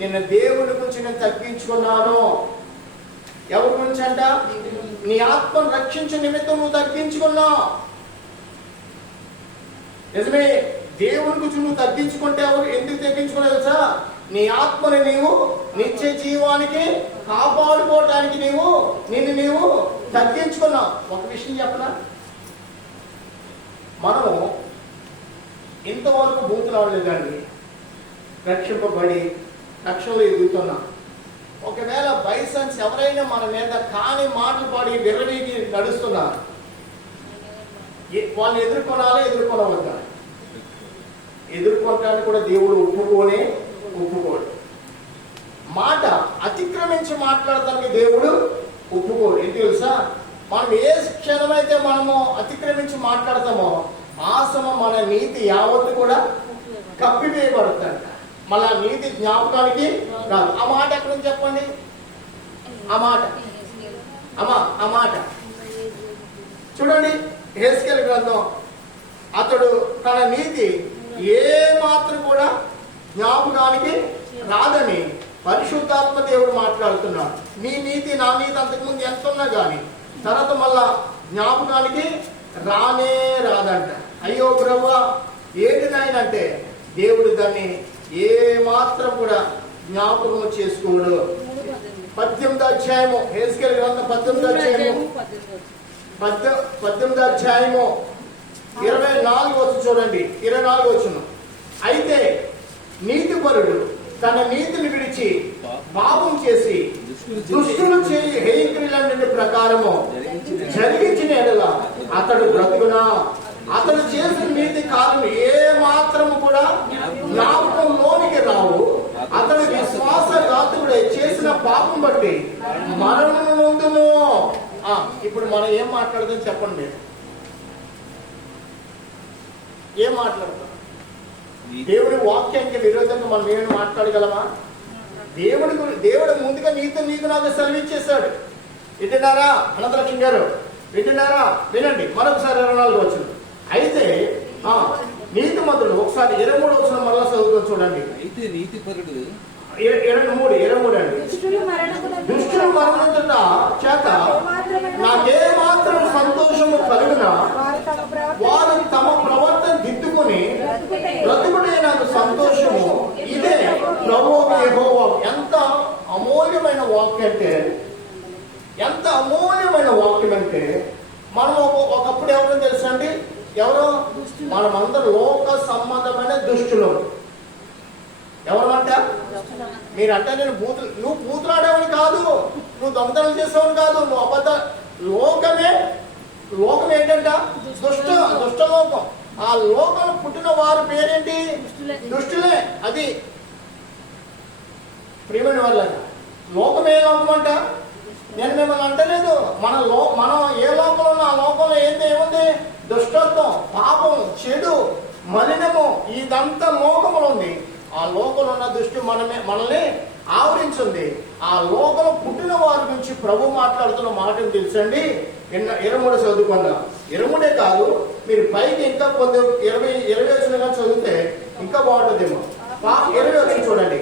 నిన్న దేవుని గురించి నేను తగ్గించుకున్నాను. ఎవరి గురించి అంట? నీ ఆత్మను రక్షించే నిమిత్తం నువ్వు తగ్గించుకున్నావు. నిజమే, దేవుని గురించి నువ్వు తగ్గించుకుంటే ఎందుకు తగ్గించుకున్నావు తెలుసా? నీ ఆత్మని నీవు నిత్య జీవానికి కాపాడుకోవటానికి నిన్ను తగ్గించుకున్నావు. ఒక విషయం చెప్పనా, మనము ఇంతవరకు బూతులు అవ్వలేదండి, రక్షింపబడి రక్షణలో ఎదుగుతున్నాం. ఒకవేళ బైసన్స్ ఎవరైనా మన మీద కాని మాటలు పాడి విర్రవీగి నడుస్తున్నారు, వాళ్ళని ఎదుర్కొనవద్దా? ఎదుర్కొనటానికి కూడా దేవుడు ఒప్పుకోడు. మాట అతిక్రమించి మాట్లాడటానికి దేవుడు ఒప్పుకోడు. ఎందుకు తెలుసా? మనం ఏ క్షణమైతే మనము అతిక్రమించి మాట్లాడతామో ఆ సమయం మన నీతి యావత్తు కూడా కప్పివేయబడుతుందంట. మళ్ళా నీతి జ్ఞాపకానికి రాదు. ఆ మాట ఎక్కడ నుంచి చెప్పండి? ఆ మాట చూడండి, హెస్కేల్ గ్రంథం. అతడు తన నీతి ఏ మాత్రం కూడా జ్ఞాపకానికి రాదని పరిశుద్ధాత్మ దేవుడు మాట్లాడుతున్నాడు. నీ నీతి నా నీతి అంతకుముందు ఎంత ఉన్నా కానీ తర్వాత మళ్ళా జ్ఞాపకానికి రాదంట. అయ్యో ప్రభువా ఏంటి నాయనంటే దేవుడు దాన్ని ఏ మాత్రం కూడా జ్ఞాపకం చేసుకోడు. 18వ అధ్యాయము, హెస్కేల్ గ్రంథం 18వ అధ్యాయము 24 వచ్చి చూడండి. 24 వచ్చును. అయితే నీతిపరుడు తన నీతిని విడిచి పాపం చేసి దుష్టులు చేయి హేయక్రియలన్నిటి ప్రకారము జరిగించిన ఎడల అతడు బ్రతుకునా? అతడు చేసిన నీతి కార్యము ఏ మాత్రము కూడా జ్ఞాపకంలోనికి రావు. అతడు విశ్వాసఘాతుడై చేసిన పాపం బట్టి మరణము నొందును. ఇప్పుడు మనం ఏం మాట్లాడదాం చెప్పండి? ఏం మాట్లాడతాం? దేవుడి వాక్యానికి విరోధంగా మనం ఏమైనా మాట్లాడగలమా? దేవుడు ముందుగా నీకు నాకు సెలవిచ్చేశాడు. వింటున్నారా అనంతలక్ష్మి గారు? వింటున్నారా? వినండి మరొకసారి 24 వచ్చింది. అయితే నీతిమంతుడు, ఒకసారి 23 వచ్చిన మరలా చదువుతాం చూడండి. అయితే నీతిపరుడు 23 అండి. దుష్టులు మరణించుట చేత నాకే మాత్రం సంతోషము కలుగునా? వారు తమ ప్రవర్తన దిద్దుకుని బ్రతుకుడే నాకు సంతోషము. ఇదే ప్రభువు యెహోవా. ఎంత అమూల్యమైన వాక్యం అంటే మనం ఒకప్పుడు ఎవరో తెలుసండి? ఎవరో మనమందరూ లోక సంబంధమైన దుష్టులు. ఎవరమంట? మీరంటే నువ్వు బూతులాడేవని కాదు, నువ్వు దొంగతనం చేసేవని కాదు, నువ్వు లోకం ఏంటంట? దుష్ట లోకం. ఆ లోకం పుట్టిన వారి పేరేంటి? దుష్టులే. అది ప్రియమైన వాళ్ళ లోకం ఏ లోకం అంట? నేను మిమ్మల్ని అంటలేదు. మనం ఏ లోకంలో ఉన్నా ఆ లోకంలో ఏముంది? దుష్టత్వం, పాపం, చెడు, మలినము, ఇదంతా లోకములో ఉంది. ఆ లోకంలో ఉన్న దృష్టి మనల్ని ఆవరించింది. ఆ లోకం పుట్టిన వారి నుంచి ప్రభు మాట్లాడుతున్న మాటను తెలుసండి. 23 చదువుకుందాం. 23 కాదు, మీరు పైకి ఇంకా 20 వచ్చిన చదివితే ఇంకా బాగుంటుందేమో. 20 వచ్చి చూడండి.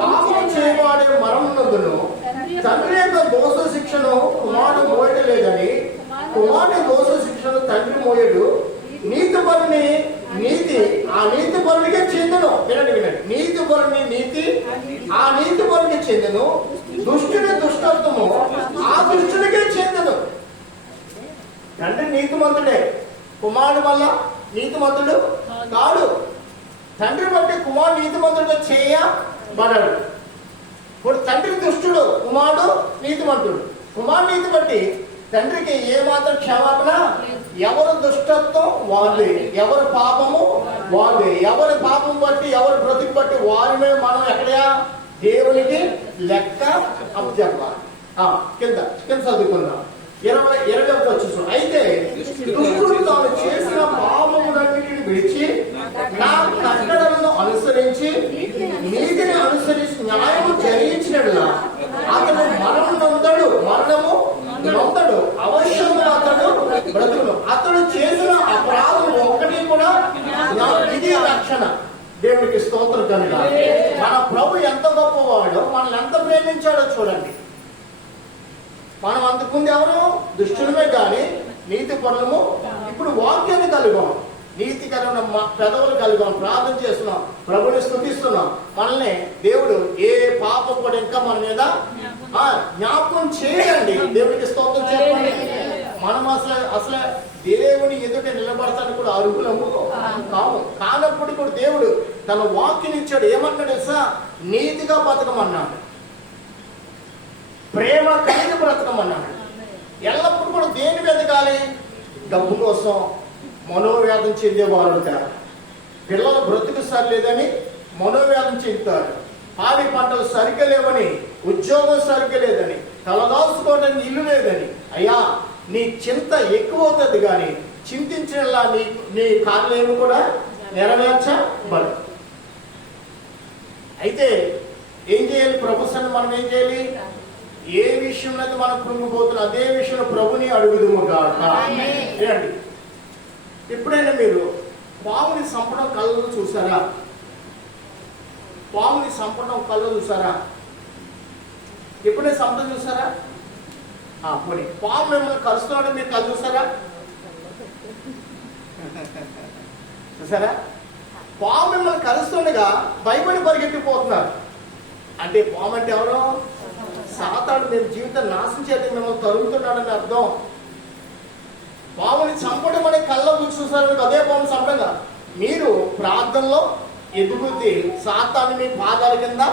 పాపం చేయవాడే మరణమునందును తండ్రి యొక్క దోష శిక్షను కుమారుడు మోయడం లేదని కుమారుని దోష శిక్షను తండ్రి మోయడు. నీతిపరుని నీతి ఆ నీతిపరునికే చెందును. వినండి, నీతిపరుని నీతి ఆ నీతిపరునికి చెందును. దుష్టుని దుష్టత్వము ఆ దుష్టునికే చెందును. తండ్రి నీతిమంతుడే, కుమారుడు వల్ల నీతిమంతుడు కాడు. తండ్రి బట్టి కుమారుడు నీతిమంతుడిగా చేయబడడు. ఇప్పుడు తండ్రి దుష్టుడు, కుమారుడు నీతిమంతుడు. కుమారుడు నీతి బట్టి తండ్రికి ఏ మాత్రం క్షమాపణ? ఎవరు దుష్టత్వం వాళ్ళే, ఎవరు పాపము వాళ్ళే. ఎవరి పాపం బట్టి ఎవరు బ్రతుకు బట్టి వారిమే మనం ఎక్కడయా దేవునికి లెక్క అప్పచెప్పాలి. కింద చదువుకుందాం. 21 వచ్చేసి. అయితే దుష్టుడు తాను చేసిన పాపములన్నిటిని విడిచి నా కట్టడలను అనుసరించి నీతిని అనుసరించి న్యాయము జరిగించినట్లా అతడు మరణము నొందడు. అవశ్యము అతడు బ్రతుకును. అతడు చేసిన అపరాధం ఒక్కటి కూడా ఇది రక్షణ. కనుక. మన ప్రభు ఎంత గొప్పవాడో, మనల్ని ఎంత ప్రేమించాడో చూడండి. మనం అంతకుముందు ఎవరు దుష్టులమే కానీ నీతి పరులము. ఇప్పుడు వాక్యాన్ని కలిగాం, నీతికరమైన పెదవులు కలిగాం, ప్రార్థన చేస్తున్నాం, ప్రభుని స్తుతిస్తున్నాం. మనల్ని దేవుడు ఏ పాపం కూడా ఇంకా మన మీద జ్ఞాపకం చేయండి. దేవుడికి స్తోత్రం చెప్పండి. మనం అసలు దేవుని ఎదుట నిలబడతానికి కూడా అర్హులము కాము. కానప్పుడు కూడా దేవుడు తన వాక్యం ఇచ్చాడు. ఏమన్నాడు తెలుసా? నీతిగా బతకమన్నాడు, ప్రేమ కలిగి బ్రతకమన్నాడు. ఎల్లప్పుడు కూడా దేని వెతకాలి? డబ్బు కోసం మనోవేదం చెందేవాళ్ళు ఉంటారు. పిల్లల బ్రతుకు సరిలేదని మనోవేదం చెందుతారు. పాడి పంటలు సరిగ్గా లేవని, ఉద్యోగం సరిగ్గా లేదని, తలదాచుకోవడానికి ఇల్లు లేదని. అయ్యా, నీ చింత ఎక్కువ అవుతుంది కానీ చింతించేలా నీ కార్యాలయం కూడా నెరవేర్చబడదు. అయితే ఏం చేయాలి? ప్రభుత్వాన్ని మనం ఏం చేయాలి? ఏ విషయంలో మనం కృంగిపోతున్నాం అదే విషయంలో ప్రభుని అడుగుదుము గాక. ఏమండి, ఎప్పుడైనా మీరు పాముని చంపడం కళ్ళలో చూసారా? పాముని చంపడం కళ్ళలో చూసారా? ఎప్పుడైనా చంపడం చూసారా? పోనీ పాము మిమ్మల్ని కలుస్తున్నాడు, మీరు కళ్ళు చూసారా? చూసారా? పాము మిమ్మల్ని కలుస్తుండగా భయపడి పరిగెత్తిపోతున్నారు. అంటే పాము అంటే ఎవరో సాతాడు మేము జీవితం నాశనం చేతి మిమ్మల్ని తరుగుతున్నాడని అర్థం. పాముని చంపడం అనే కళ్ళ చూసారు, అదే పాముని చంపగా మీరు ప్రార్థనలో ఎదుగుతే సాతాన్ని మీ పాదాల కింద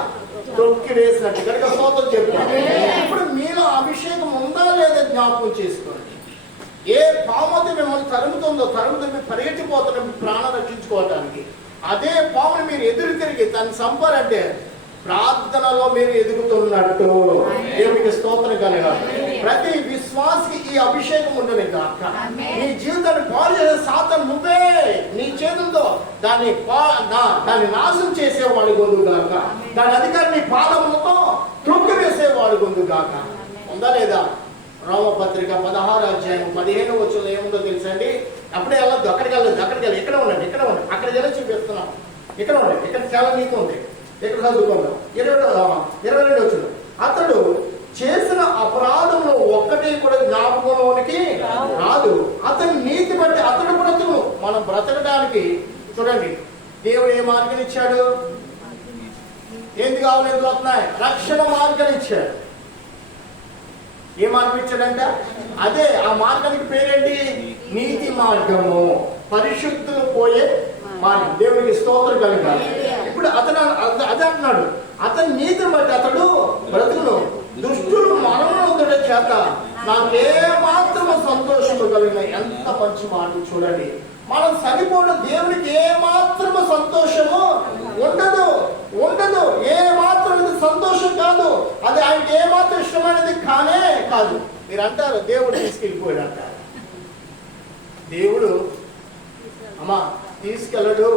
తొక్కి వేసినట్టు కనుక స్తోత్రం చెప్పండి. ఇప్పుడు మీలో అభిషేకం ఉందా లేదా జ్ఞాపకం చేసుకోండి. ఏ పాము మిమ్మల్ని తరుగుతుందో మీరు పరిగెట్టిపోతున్న మీ ప్రాణం రక్షించుకోవటానికి, అదే పాముని మీరు ఎదురు తిరిగి తను చంపారంటే ప్రార్థనలో మీరు ఎదుగుతున్నట్టు. దేవునికి స్తోత్రం కలగాలి. ప్రతి విశ్వాసికి ఈ అభిషేకం ఉండదు కాక. నీ జీవితాన్ని పాడు చేసే సాతాను నువ్వే నీ చేతులతో దాన్ని నాశనం చేసేవాడు గొంతు గాక, దాని అధికారి నీ పాదములతో తొక్కి వేసేవాడు గొంతు గాక. ఉందా లేదా? రోమపత్రిక 16వ అధ్యాయం 15వ వచనంలో ఏముందో తెలుసండి? అప్పుడే వెళ్ళొద్దు, అక్కడికి వెళ్ళదు, ఇక్కడ ఉండండి, అక్కడ జల చూపిస్తున్నాం. ఇక్కడ ఉండండి, ఇక్కడ చాలా నీకు ఉంది. ఇక్కడ చదువుకుందాం. 22వ వచనం. అతడు చేసిన అపరాధంలో ఒక్కటి కూడా జ్ఞాపకంలోనికి రాదు. అతని నీతి బట్టి అతడు బ్రతుకు. మనం బ్రతకడానికి చూడండి దేవుడు ఏ మార్గం ఇచ్చాడు? ఏంది కావాలి? ఎందుకు వస్తున్నాయి? రక్షణ మార్గం ఇచ్చాడు. ఏ మార్గం ఇచ్చాడంట? అదే ఆ మార్గానికి పేరేంటి? నీతి మార్గము, పరిశుద్ధులు పోయే మార్గం. దేవుడికి స్తోత్రం కలగాలి. ఇప్పుడు అతను అదే అంటున్నాడు, అతని నీతిని బట్టి అతడు బ్రతుకును. దుష్టులు మరణముల చేత నాకే మాత్రము సంతోషము కలిగిన. ఎంత మంచి మాట చూడండి. మనం చనిపోవడం దేవునికి ఏ మాత్రము సంతోషము ఉండదు. ఏ మాత్రం సంతోషం కాదు. అది ఆయనకి ఏ మాత్రం ఇష్టమైనది కానే కాదు. మీరు అంటారు దేవుడు తీసుకెళ్ళిపోయాడు అంటారు. దేవుడు అమ్మా తీసుకెళ్ళడు.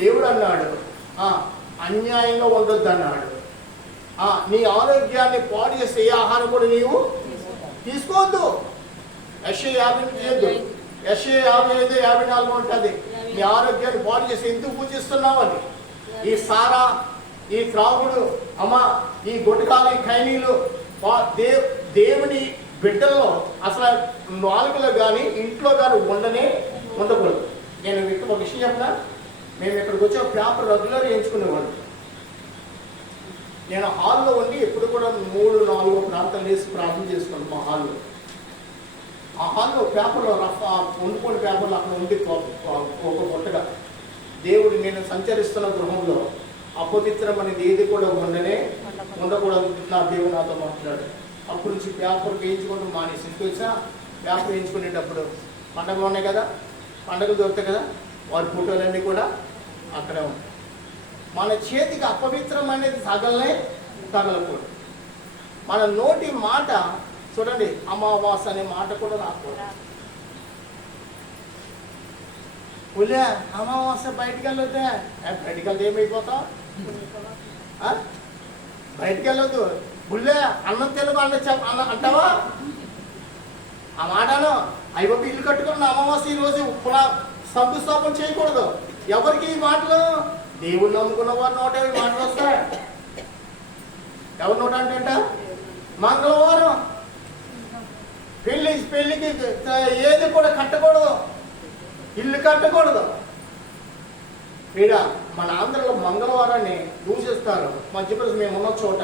దేవుడు అన్నాడు అన్యాయంగా ఉండొద్దు అన్నాడు. నీ ఆరోగ్యాన్ని పాడు చేసే ఏ ఆహారం కూడా నీవు తీసుకోవద్దు. యెషయా 50 యెషయా 55-54 ఉంటుంది. నీ ఆరోగ్యాన్ని పాడు చేసి ఎందుకు పూజిస్తున్నావు అని. ఈ సారా, ఈ త్రాగుడు, ఈ గుట్కాలు, ఈ ఖైనీలు దేవుని బిడ్డల్లో అసలు నాలుగులో కానీ ఇంట్లో కానీ ఉండకూడదు. నేను ఇక్కడ ఒక విషయం చెప్పినా, మేము ఇక్కడికి వచ్చే పేపర్ రెగ్యులర్ వేయించుకునేవాడు. నేను హాల్లో ఉండి ఎప్పుడు కూడా 3-4 ప్రాంతాలు వేసి ప్రార్థన చేసుకున్నాను మా హాల్లో. ఆ హాల్లో పేపర్లో వండుకొని పేపర్లు అక్కడ ఉండి ఒక కొట్టగా దేవుడు నేను సంచరిస్తున్న గృహంలో అపవిత్రం అనేది ఏది కూడా ఉండకూడదు. నా దేవుడు నాతో మాట్లాడు. అప్పటి నుంచి పేపర్ వేయించుకోవడం మానేసి తెలుసా? పేపర్ వేయించుకునేటప్పుడు పండగలు ఉన్నాయి కదా, పండగలు దొరుకుతాయి కదా, వారి ఫోటోలన్నీ కూడా అక్కడే ఉంటాయి. మన చేతికి అపవిత్రం అనేది తగలకూడదు. మన నోటి మాట చూడండి, అమావాస అనే మాట కూడా రాకూడదు. పులే అమావాస బయటికి వెళ్ళొద్దే. బయటికి వెళ్తే ఏమైపోతావు? బయటికి వెళ్ళొద్దు. పుల్లే అన్నం తినదు అన్న అంటావా? ఆ మాటను అయ్యో ఇల్లు కట్టుకున్న అమావాస ఈ రోజు శంకుస్థాపన చేయకూడదు. ఎవరికి ఈ మాటలు? దేవుళ్ళు నమ్ముకున్న వారి నోట ఈ మాటలు వస్తాయి. ఎవరి నోట అంటే మంగళవారం పెళ్లికి ఏది కూడా కట్టకూడదు, ఇల్లు కట్టకూడదు. ఈడ మన ఆంధ్రలో మంగళవారాన్ని దూషిస్తారు. మధ్యప్రదేశ్ మేమున్న చోట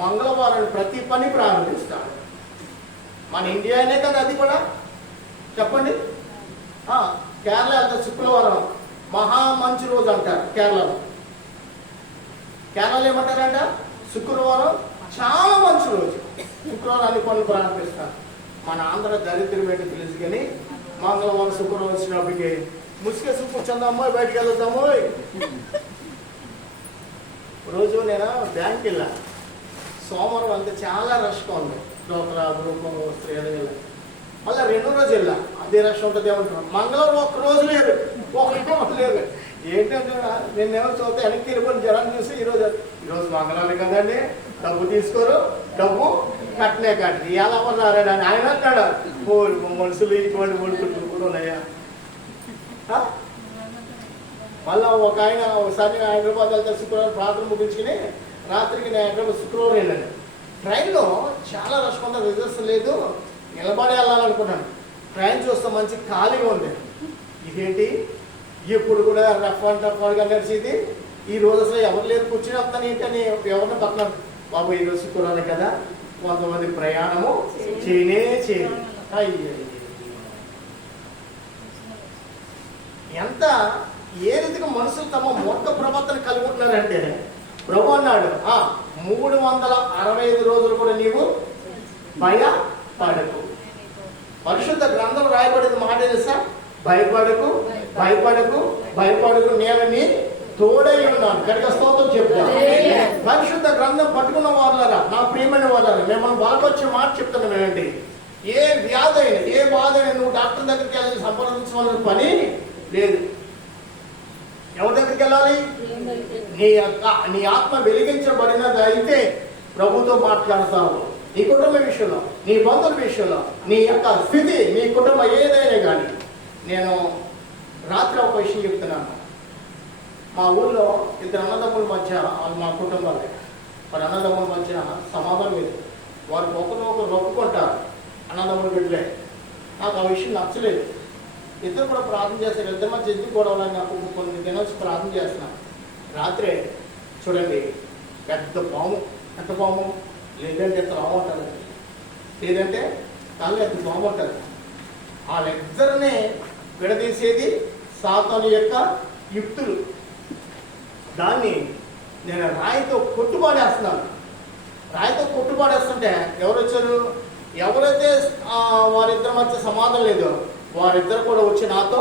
మంగళవారాన్ని ప్రతి పని ప్రారంభిస్తారు. మన ఇండియానే కదా అది కూడా. చెప్పండి, కేరళ అంత శుక్రవారం మహా మంచి రోజు అంటారు. కేరళలో ఏమంటారంట, శుక్రవారం చాలా మంచి రోజు, శుక్రవారం అన్ని పనులు ప్రారంభిస్తారు. మన ఆంధ్ర దరిద్రం ఏంటో తెలుసు కానీ మంగళవారం శుక్రవారం వచ్చినప్పటికి ముసుకేసి కూర్చుందామో బయటికి వెళ్తామో. రోజు నేను బ్యాంక్కి వెళ్ళా, సోమవారం అంతా చాలా రష్గా ఉంది, డోక్రా గ్రూపం స్త్రీలు వెళ్ళా. మళ్ళీ రెండో రోజు వెళ్ళా, అదే రష్ ఉంటుంది ఏమంటున్నాను. మంగళవారం ఒక్క రోజు లేదు, లేదు. ఏంటంటే నిన్నేమో చూస్తే వెనక్కి వెళ్ళిపోయిన జనం చూసి ఈరోజు మంగళవారం కదండి, డబ్బు తీసుకోరు, డబ్బు కట్టనే కట్టి ఎలా ఉన్నారని ఆయన అంటాడు. మనుషులు ఇటువంటి మనుషులు కూడా ఉన్నాయా? మళ్ళా ఒక ఆయన ఒకసారి హైదరాబాద్ వెళ్తే శుక్రవారం ప్రార్థన ముగించుకుని రాత్రికి నేను హైదరాబాద్ శుక్రవారం వెళ్ళాను. ట్రైన్లో చాలా రష్ ఉంది, రిజర్వ్స్ లేదు, నిలబడి వెళ్ళాలనుకున్నాను. ట్రైన్ చూస్తే మంచి ఖాళీగా ఉంది. ఇదేంటి ఎప్పుడు కూడా రఫ్ అండ్ టఫ్గా నడిచేది, ఈ రోజు అసలు ఎవరు లేదు, కూర్చుని వస్తాను ఏంటని ఎవరిని పక్కన. బాబు ఈరోజు శుక్రవారం కదా, కొంతమంది ప్రయాణము చేయలేదు. ఎంత ఏ రీతిగా మనుషులు తమ మూర్ఖ ప్రవర్తన కలిగి ఉంటున్నారంటే, ప్రభు అన్నాడు 365 రోజులు కూడా నీవు భయపడకు. పరిశుద్ధ గ్రంథం రాయబడేది మాట తెలుసా, భయపడకు భయపడకు భయపడకు, నేను నీ తోడై ఉన్నాను. గట్టిగా స్తోత్రం చెప్తాను. పరిశుద్ధ గ్రంథం పట్టుకున్న వాళ్ళరా, నా ప్రియమైన వాళ్ళరా, మిమ్మల్ని బాగొచ్చే మాట చెప్తాను వినండి. ఏ వ్యాధి అయినా ఏ బాధ అయినా నువ్వు డాక్టర్ దగ్గరికి వెళ్ళి సంప్రదించవలసిన పని లేదు. ఎవరి దగ్గరికి వెళ్ళాలి? నీ ఆత్మ వెలిగించబడినది అయితే ప్రభుతో మాట్లాడతావు. నీ కుటుంబ విషయంలో, నీ బంధువుల విషయంలో, నీ యొక్క స్థితి, నీ కుటుంబం ఏదైనా కానీ. నేను రాత్రి ఒక విషయం చెప్తున్నాను. మా ఊళ్ళో 2 అన్నదమ్ముల మధ్య, మా కుటుంబాలే, వారి అన్నదమ్ముల మధ్య సమాధానం లేదు. వారు ఒకరినొకరు నొప్పుకుంటారు, అన్నదమ్ముల బిడ్డలే. నాకు ఆ విషయం నచ్చలేదు. ఇద్దరు కూడా ప్రార్థన చేస్తారు, ఇద్దరి మధ్య ఎందుకు గొడవలని నాకు కొన్ని దినాలు ప్రార్థన చేస్తున్నాను. రాత్రే చూడండి, పెద్ద పాము, ఎంత పాము, లేదంటే ఎంత రాము అంటారు, లేదంటే తల ఎంత పాము అంటారు. వాళ్ళిద్దరినే విడదీసేది సాతాను యొక్క యుక్తులు. దాన్ని నేను రాయితో కొట్టుబాడేస్తున్నాను. రాయితో కొట్టుబాడేస్తుంటే ఎవరు వచ్చారు? ఎవరైతే వారిద్దరి మధ్య సమాధానం లేదో వారిద్దరు కూడా వచ్చి నాతో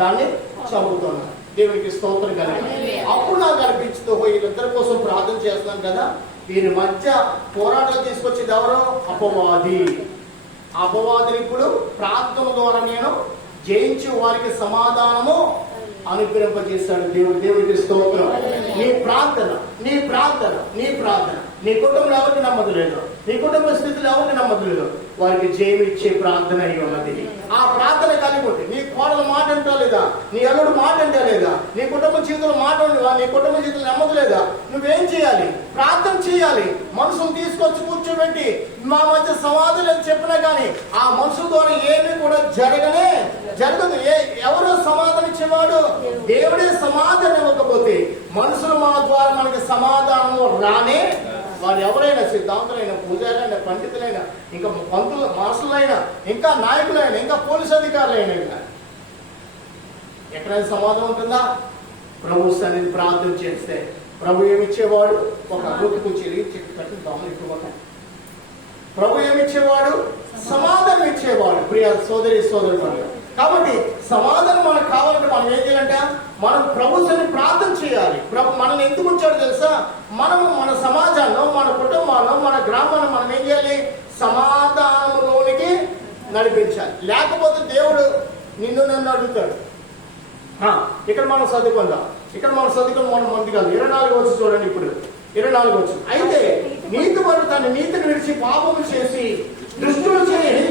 దాన్ని చంపుతున్నారు. దేవునికి స్తోత్రం కలిగి. అప్పుడు నాకు అనిపించుతూ వీళ్ళిద్దరి కోసం ప్రార్థన చేస్తున్నాను కదా, వీరి మధ్య పోరాటాలు తీసుకొచ్చేది ఎవరు? అపవాది. అపవాదిని ఇప్పుడు ప్రార్థన ద్వారా నేను జయించి వారికి సమాధానము అనుగ్రహింపజేస్తాడు దేవుడు. దేవుడికి స్తోత్రం. నీ ప్రార్థన నీ ప్రార్థన నీ ప్రార్థన నీ కుటుంబంలో ఎవరికి నమ్మదు లేదు, నీ కుటుంబ స్థితిలో ఎవరికి నమ్మదు లేదు, వారికి జయం ఇచ్చే ప్రార్థన అయి ఉన్నది. ఆ ప్రార్థన కలిగి ఉంటే నీ కోడలు మాట అంటా లేదా, నీ అల్లుడు మాట అంటా లేదా, నీ కుటుంబ జీవితంలో మాట ఉండవా, నీ కుటుంబ జీవితంలో నమ్మదు లేదా, నువ్వేం చేయాలి? ప్రార్థన చేయాలి. మనుషులు తీసుకొచ్చి కూర్చోబెట్టి మా మధ్య సమాధులు అని చెప్పినా కానీ ఆ మనుషుల ద్వారా ఏమీ కూడా జరగదు. ఎవరు సమాధానం ఇచ్చేవాడు? దేవుడే సమాధానం ఇవ్వకపోతే మనుషులు మా ద్వారా మనకి సమాధానము రానే. వారు ఎవరైనా సిద్ధాంతులైనా, పూజారైనా, పండితులైనా, ఇంకా పంతులు మాస్టర్లైనా, ఇంకా నాయకులైనా, ఇంకా పోలీసు అధికారులైనా, ఎక్కడైనా సమాధానం ఉంటుందా? ప్రభు సన్నిధి ప్రార్థన చేస్తే ప్రభు ఏమిచ్చేవాడు? ఒక అభివృద్ధికి చెట్టు కట్టి దోమలు ఎక్కువ. ప్రభు ఏమిచ్చేవాడు? సమాధానం ఇచ్చేవాడు. ప్రియ సోదరి సోదరుడు, కాబట్టి సమాధానం మనకు కావాలంటే మనం ఏం చేయాలంటే మనం ప్రభుత్వాన్ని ప్రార్థన చేయాలి. ప్రభు మనల్ని ఎందుకు ఉంచాడు తెలుసా? మనము మన సమాజాల్లో, మన కుటుంబాల్లో, మన గ్రామాల్లో మనం ఏం చేయాలి? సమాధానంలోనికి నడిపించాలి. లేకపోతే దేవుడు నిన్ను నన్ను అడుగుతాడు. ఇక్కడ మనం చదువుకుందాం, మన మంది కాదు. 24 వచ్చి చూడండి. ఇప్పుడు 24 వచ్చి, అయితే నీతిపరుడు తన నీతిని విడిచి పాపము చేసి దుష్టులు చేయని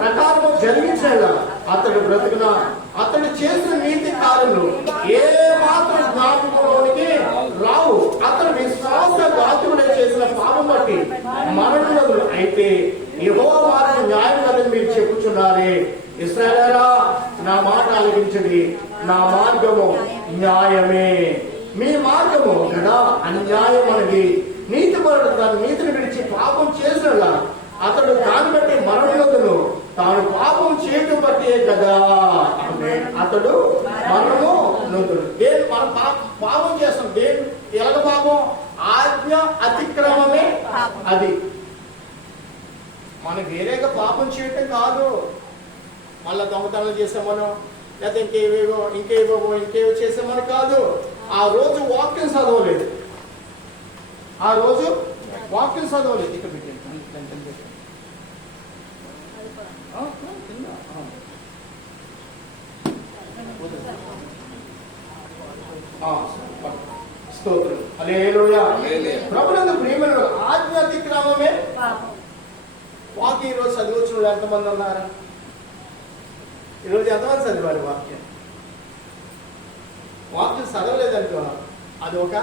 ప్రకారం జరిగించేలా అతడు బ్రతుకున, అతడు చేసిన నీతి కార్యములు ఏ మాత్రం జ్ఞాపకంలోనికి రావు. అతను విశ్వాసఘాతుకుడే చేసిన పాపం బట్టి మరణులు అయితే యెహోవా మార్గం న్యాయం కదని మీరు చెప్పుచున్నారే. ఇశ్రాయేలురా, నా మాట ఆలకించండి. నా మార్గము న్యాయమే, మీ మార్గము కదా అన్యాయం అనేది. నీతిపరుడు తన నీతిని విడిచి పాపం చేసిన అతడు దాన్ని బట్టి మరణులను తాను పాపం చేయటం బట్టే కదా. అతడు మరణము నొందుడు. దేని మనం పాపం చేస్తాం. దేని ఎలాగ పాపం? ఆజ్ఞ అతిక్రమమే అది. మనం వేరేగా పాపం చేయటం కాదు. మళ్ళా దొంగతనాలు చేసామనో లేకపోతే ఇంకేవో చేసామని కాదు. ఆ రోజు వాక్యం చదవలేదు. ఇక్కడ పెట్టండి. స్తోత్రం. హల్లెలూయా. ప్రభునందు ప్రియమైన ఆజ్ఞ అతిక్రమమే వాక్యం. ఈరోజు చదివచ్చు వాళ్ళు ఎంతమంది ఉన్నారు? ఈరోజు ఎంతమంది చదివారు వాక్యం? చదవలేదనుకో అది ఒక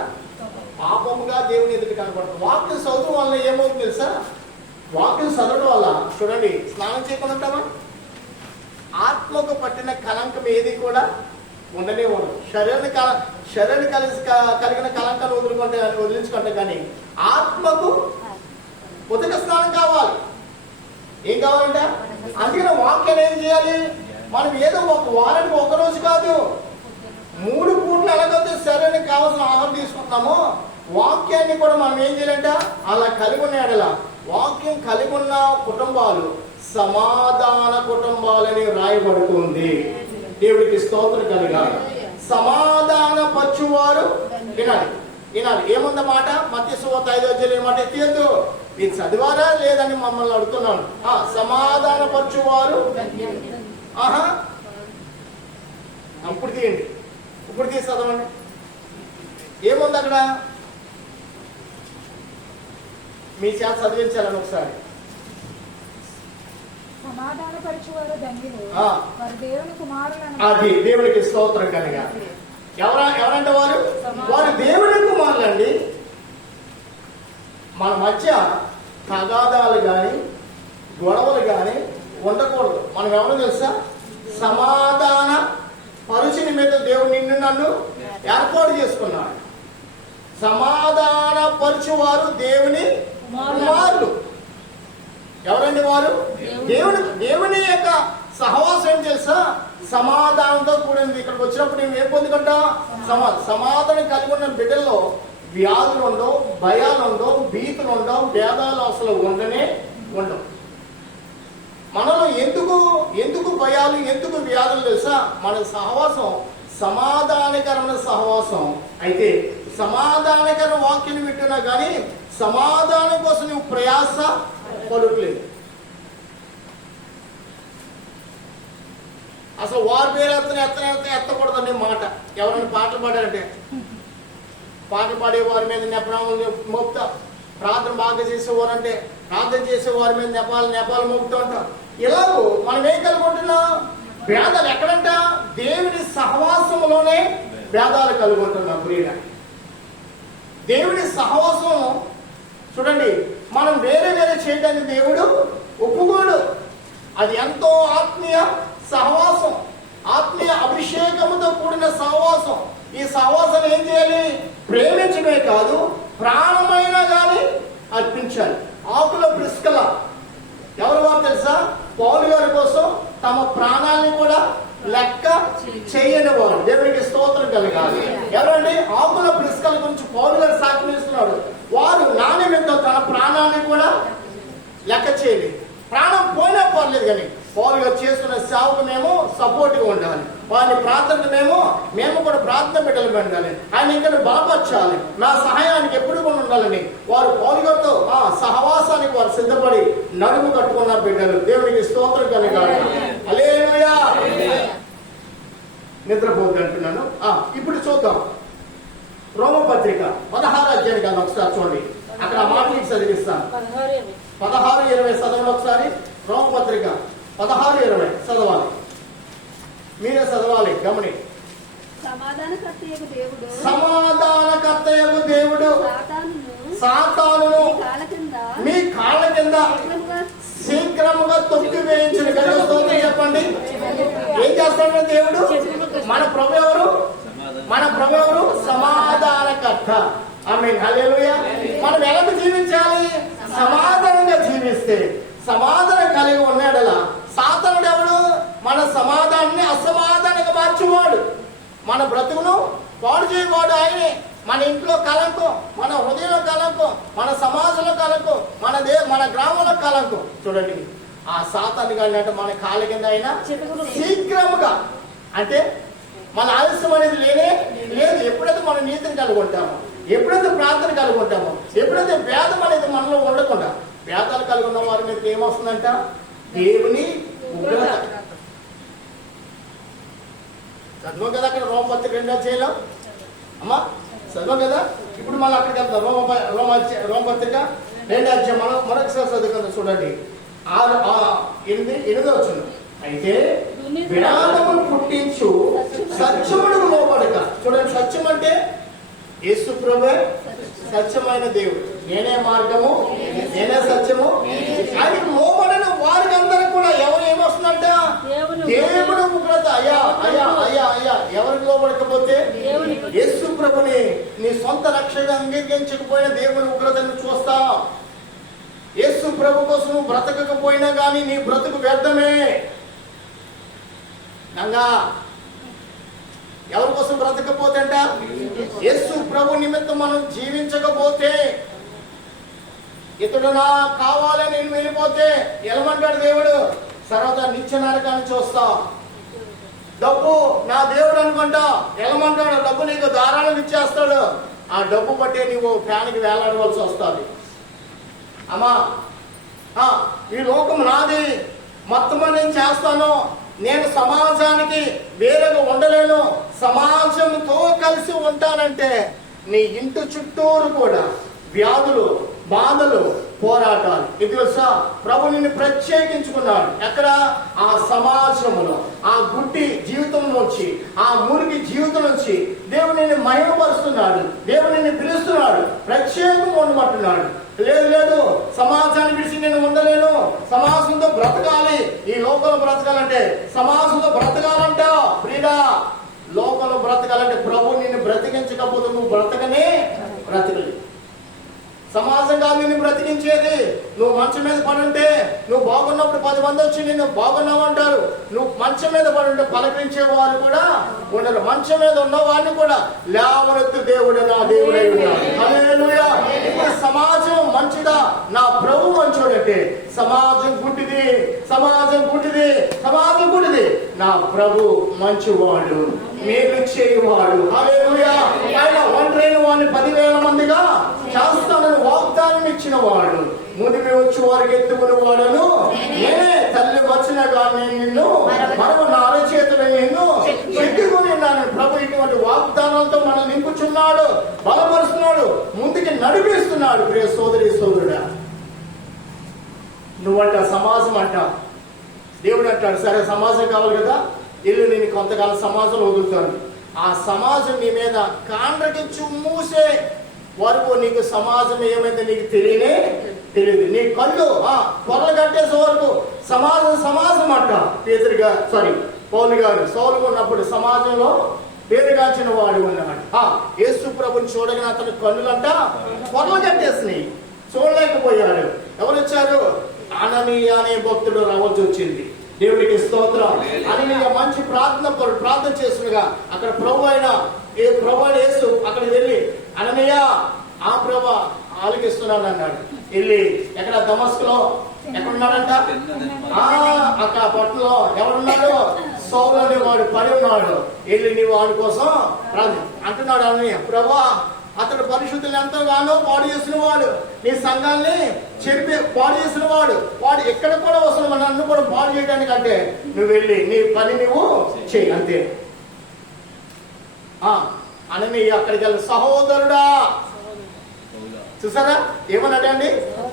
పాపముగా దేవుని ఎదుటి కనపడుతుంది. వాక్యం చదవడం వల్ల ఏమవుతుంది తెలుసా? వాక్యం చదవడం వల్ల చూడండి, స్నానం చేయకుండా ఉంటామా? ఆత్మకు పట్టిన కలంకం ఏది కూడా ఉండనే ఉండదు. శరీరాన్ని కలిగిన కలంకాన్ని వదిలించుకుంటే కానీ ఆత్మకు ఉదక స్నానం కావాలి. ఏం కావాలంటే అందుకని వాక్యాన్ని ఏం చేయాలి? మనం ఏదో ఒక వారానికి ఒక రోజు కాదు, 3 పూటలు ఎలాగైతే శరీరానికి కావాల్సిన ఆహారం తీసుకుంటున్నామో వాక్యాన్ని కూడా మనం ఏం చేయాలంట అలా కలిగి ఉన్న ఎడల, వాక్యం కలిగి ఉన్న కుటుంబాలు సమాధాన కుటుంబాలని రాయబడుతుంది. దేవుడికి స్తోత్రం కలగాలి. సమాధాన పరచువారు వినాలి. ఏముందన్నమాట? మత్తయి సువార్త 5వ అధ్యాయం ఏమంటే తీయద్దు. మీరు చదివారా లేదని మమ్మల్ని అడుగుతున్నాను. సమాధాన పరచువారు. ఇప్పుడు తీయండి, ఇప్పుడు తీసి చదవండి. ఏముంది అక్కడ? మీ చేత చదివించాలని ఒకసారి. అది దేవునికి స్తోత్రం కనుక. ఎవరంటే వారు దేవుని కుమారులండి. మన మధ్య తగాదాలు కానీ గొడవలు కానీ ఉండకూడదు. మనం ఎవరు తెలుసా? సమాధాన పరుచుని మీద దేవుడు నిన్ను నన్ను ఏర్పాటు చేసుకున్నాడు. సమాధాన పరుచువారు దేవుని కుమారులు. ఎవరండి వారు? దేవుని యొక్క సహవాసం ఏం తెలుసా? సమాధానంతో కూడింది. ఇక్కడికి వచ్చినప్పుడు నేను ఏం పొందుకుంటా? సమాధానం కలిగి ఉన్న బిడ్డల్లో వ్యాధులు ఉండవు, భయాలు ఉండవు, భీతులు ఉండవు, భేదాలు అసలు ఉండవు. మనలో ఎందుకు భయాలు, ఎందుకు వ్యాధులు తెలుసా? మన సహవాసం సమాధానకరమైన సహవాసం. అయితే సమాధానకర వాక్యం వింటున్నా కానీ సమాధానం కోసం నువ్వు ప్రయాస పడట్లేదు. అసలు వారి పేరు ఎత్తకూడదని మాట. ఎవరైనా పాటలు పాడారంటే పాటలు పాడే వారి మీద నెపనాలు మోపుతా, ప్రార్థన బాగా చేసేవారంటే ప్రార్థన చేసే వారి మీద నెపాలు మోపుతూ ఉంటాం. ఇలాగూ మనం ఏం కలుగుంటున్నాం? భేదాలు ఎక్కడంట? దేవుని సహవాసంలోనే భేదాలు కలుగుంటున్నాం. ప్రియుల దేవుని సహవాసం చూడండి, మనం వేరే చేయడానికి దేవుడు ఒప్పుకోడు. అది ఎంతో ఆత్మీయ సహవాసం, ఆత్మీయ అభిషేకముతో కూడిన సహవాసం. ఈ సహవాసాన్ని ఏం చేయాలి? ప్రేమించడమే కాదు, ప్రాణమైనా కానీ అర్పించాలి. ఆకుల ప్రిస్కల ఎవరు వారు తెలుసా? పౌలు గారి కోసం తమ ప్రాణాన్ని కూడా లెక్క చేయని వారు. దేవునికి స్తోత్రం కలగాలి. ఎవరండి? ఆకుల ప్రిస్కల గురించి పౌలు గారు సాక్ష్యం ఇస్తున్నాడు. వారు నా నిమిత్తం తన ప్రాణాన్ని కూడా లెక్క చేయలేదు. ప్రాణం పోయినా పర్లేదు కానీ పౌలు గారు చేస్తున్న సేవకు మేము సపోర్ట్గా ఉండాలి. వారిని ప్రార్థనకు మేము కూడా ప్రార్థన బిడ్డలు ఉండాలి. ఆయన ఇంకా బలపరచాలి. నా సహాయానికి ఎప్పుడు కూడా ఉండాలని వారు పౌలు గారితో సహవాసానికి వారు సిద్ధపడి నడుము కట్టుకున్న బిడ్డలు. దేవునికి స్తోత్రం కలగాలి. హల్లెలూయా. నిద్రపోద్దు అంటున్నాను. ఇప్పుడు చూద్దాం రోమపత్రిక 16వ అధ్యాయం ఒకసారి చూడండి. అక్కడ మాటలు చదివిస్తాను. 16:20 చదవండి ఒకసారి. రోమపత్రిక 16:20 చదవాలి. మీరే చదవాలి. గమని. సమాధానకర్తయగు దేవుడు సమాధానకర్తయగు దేవుడు సాతానును మీ కాళ్ళ కింద శీఘ్రముగా తొక్కి వేయించిన గడిస్తోంది. చెప్పండి, ఏం చేస్తాడు దేవుడు? మన ప్రభు ఎవరు? మన ప్రభు ఎవరు? సమాధానకర్త. ఆమేన్, హల్లెలూయా. మనం ఎలా జీవించాలి? సమాధానంగా జీవిస్తే, సమాధానం కలిగి ఉన్నాడలా సాతానుడు ఎవడు? మన సమాధానాన్ని అసమాధానంగా మార్చేవాడు, మన బ్రతుకును పాడు చేయవాడు ఆయనే. మన ఇంట్లో కలంకం, మన హృదయంలో కలంకం, మన సమాజంలో కలంకం, మన గ్రామంలో కలంకం. చూడండి, ఆ సాతాను గాని అంటే మన కాళ్ళ కింద అయినా శీఘ్రముగా, అంటే మన ఆలస్యం అనేది లేనే లేదు. ఎప్పుడైతే మన నీతిని కలిగి ఉంటామో, ఎప్పుడైతే ప్రార్థన కలిగి ఉంటామో, ఎప్పుడైతే భేదం అనేది మనలో ఉండకుండా, భేదాలు కలిగి ఉన్న వారి మీద ఏమొస్తుందంట? దేవుని ఉగ్రత. చదువు కదా అక్కడ రోమపత్రిక 2వ అధ్యాయంలో, అమ్మా చదువు కదా. ఇప్పుడు మళ్ళీ అక్కడికి వెళ్తాం. రోమపత్రిక 2వ అధ్యాయం మరొకసారి చదువుకుందాం. చూడండి, 8వ వచనం. అయితే విడాదమును పుట్టించు సత్యమునకు లోబడక. చూడండి, సత్యం అంటే యేసు ప్రభువే సత్యమైన దేవుడు. నేనే మార్గము, నేనే సత్యము. ఆయనకు లోబడిన వారికి అందరూ కూడా ఎవరు ఏమొస్తుందంట? దేవుడు ఉగ్రత. అయ్యా అయ్యా అయ్యా అయ్యా, ఎవరికి లోబడకపోతే యేసు ప్రభుని నీ సొంత రక్షగా అంగీకరించకపోయిన దేవుని ఉగ్రతను చూస్తా. యేసు ప్రభు కోసం నువ్వు బ్రతకకపోయినా కానీ నీ బ్రతుకు వ్యర్థమే. నంగా ఎవరి కోసం బ్రతకపోతే అంట? యేసు ప్రభు నిమిత్తం మనం జీవించకపోతే, ఇతడు నా కావాలని నేను వెళ్ళిపోతే ఎలమంటాడు దేవుడు? సర్వదా నిత్య నరకాన్ని చూస్తా. డబ్బు నా దేవుడు అనుకుంటా, ఎలమంటాడు? డబ్బు నీకు దారాలను ఇచ్చేస్తాడు. ఆ డబ్బు బట్టే నీవు ఫ్యాన్కి వేలాడవలసి వస్తుంది. అమ్మా, ఈ లోకం నాది, మొత్తం నేను చేస్తాను, నేను సమాజానికి వేరేగా ఉండలేను, సమాజంతో కలిసి ఉంటానంటే నీ ఇంటి చుట్టూరు కూడా వ్యాధులు, బాధలు, పోరాటాలు. ఇది తెలుసా? ప్రభు నిన్ను ప్రత్యేకించుకున్నాడు. ఎక్కడ? ఆ సమాజంలో, ఆ గుడ్డి జీవితం నుంచి, ఆ మురికి జీవితం నుంచి దేవుడు నిన్ను మహిమపరుస్తున్నాడు. దేవుడు నిన్ను పిలుస్తున్నాడు, ప్రత్యేకంగా ఉండమంటున్నాడు. లేదు లేదు, సమాజాన్ని విడిచి నేను ఉండలేను, సమాజంతో బ్రతకాలి. ఈ లోకంలో బ్రతకాలంటే, సమాజంతో బ్రతకాలంట ప్రియుడా, లోకంలో బ్రతకాలంటే ప్రభు నిన్ను బ్రతికించకపోతే నువ్వు బ్రతకనే బ్రతకలి. సమాజం కాదు నిన్ను బ్రతికించేది. నువ్వు మంచం మీద పడుంటే, నువ్వు బాగున్నప్పుడు 10 మంది వచ్చి నిన్ను బాగున్నావు అంటారు. నువ్వు మంచం మీద పడుంటే పలకరించే వారు కూడా ఉండరు. మంచం మీద ఉన్న వారిని కూడా లేవనెత్తు దేవుడు నా దేవుడై ఉన్నాడు. హల్లెలూయా. ఇప్పుడు సమాజం మంచిదా? నా ప్రభు మంచోడంటే సమాజం గుడ్డిది, సమాజం గుడ్డిది, సమాజం గుడ్డిది. నా ప్రభు మంచివాడు, మేలు చేయువాడు. హల్లెలూయా. ఆయన ఒంటరైన వాడిని 10,000 మందిగా చేస్తానని వాగ్దానం ఇచ్చిన వాడు. ముదిమి వచ్చి వారికి ఎత్తుకుని వాడను నేనే. తల్లి వచ్చిన కానీ నిన్ను మనము నా అరచేతులు నిన్ను చెట్టుకుని ఉన్నాను. ప్రభు ఇటువంటి వాగ్దానాలతో మనం నింపుచున్నాడు, బలపరుస్తున్నాడు, ముందుకి నడిపిస్తున్నాడు. ప్రియ సోదరి సోదరుడా, నువ్వంట సమాజం అంట. దేవుడు అంటాడు, సరే సమాజం కావాలి కదా, ఇల్లు నేను కొంతకాలం సమాజంలో వదులుతాను. ఆ సమాజం నీ మీద కాండ్రకి మూసే వరకు నీకు సమాజం ఏమైందో నీకు తెలియదు. నీ కళ్ళు పొరలు కట్టేసే వరకు సమాజం అంట. పౌలు గారు సౌలు ఉన్నప్పుడు సమాజంలో పేరుగాంచిన వాడు ఉన్నాడు. యేసు ప్రభుని చూడగానే అతని కన్నులంట పొరలు కట్టేసినాయి, చూడలేకపోయాడు. ఎవరు వచ్చారు? అననీయ అనే భక్తుడు రావాల్సి వచ్చింది. దేవుడికి స్తోత్రం. అననీయ మంచి ప్రార్థన చేస్తుండగా అక్కడ ప్రభు అయిన యేసు అక్కడికి వెళ్ళి, అననీయ ఆ ప్రభు ఆలకిస్తున్నాను అన్నాడు. వెళ్ళి ఎక్కడ? దమస్కులో ఎక్కడున్నాడంట? అక్కడ పట్టణంలో ఎవరున్నాడు? సౌలు అనే వాడు పడి ఉన్నాడు. వెళ్ళి నీ వాడి కోసం అంటున్నాడు. అననీయ, ప్రభా, అతడు పరిశుద్ధులు ఎంతగానో పాడు చేసిన వాడు, నీ సంఘాన్ని పాడు చేసిన వాడు ఎక్కడ కూడా వస్తుంది, మన నన్ను కూడా పాడు చేయడానికి. అంటే నువ్వు వెళ్ళి నీ పని నువ్వు చెయ్యి అంతే. అని అక్కడికి వెళ్ళి, సహోదరుడా, చూసారా ఏమన్నాడండి?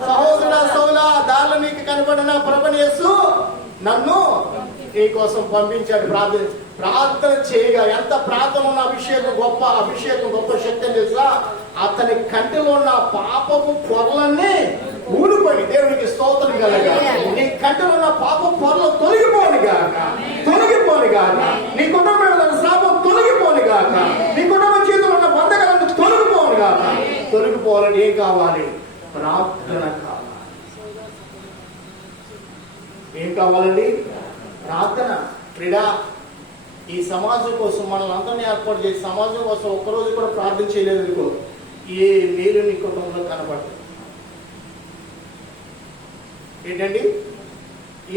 సహోదరుడా సౌలా, దారిలో నీకు కనబడిన ప్రభుని యేసు నన్ను నీ కోసం పంపించాడు. ప్రార్థన చేయగా, ఎంత ప్రార్థన ఉన్న అభిషేకం గొప్ప శక్తి అని తెలుసా? అతని కంటిలో ఉన్న పాపపు పొరలన్నీ ఊడిపోయి, దేవునికి స్తోత్రం కలగా. నీ కంటిలో ఉన్న పాప పొరలు తొలగిపోని గాక, నీ కుటుంబంలో శాపం తొలగిపోని గాక, నీ కుటుంబ జీవితంలో ఉన్న బంధకాలను తొలగిపోని గాక. తొలగిపోవాలని ఏం కావాలి? ప్రార్థన కావాలి. ఏం కావాలండి? ప్రార్థన. క్రీడా ఈ సమాజం కోసం మనల్ని అందరినీ ఏర్పాటు చేసి సమాజం కోసం ఒక్కరోజు కూడా ప్రార్థన చేయలేదు, ఏ మేలు నీ కుటుంబంలో కనపడుతుంది? ఏంటండి?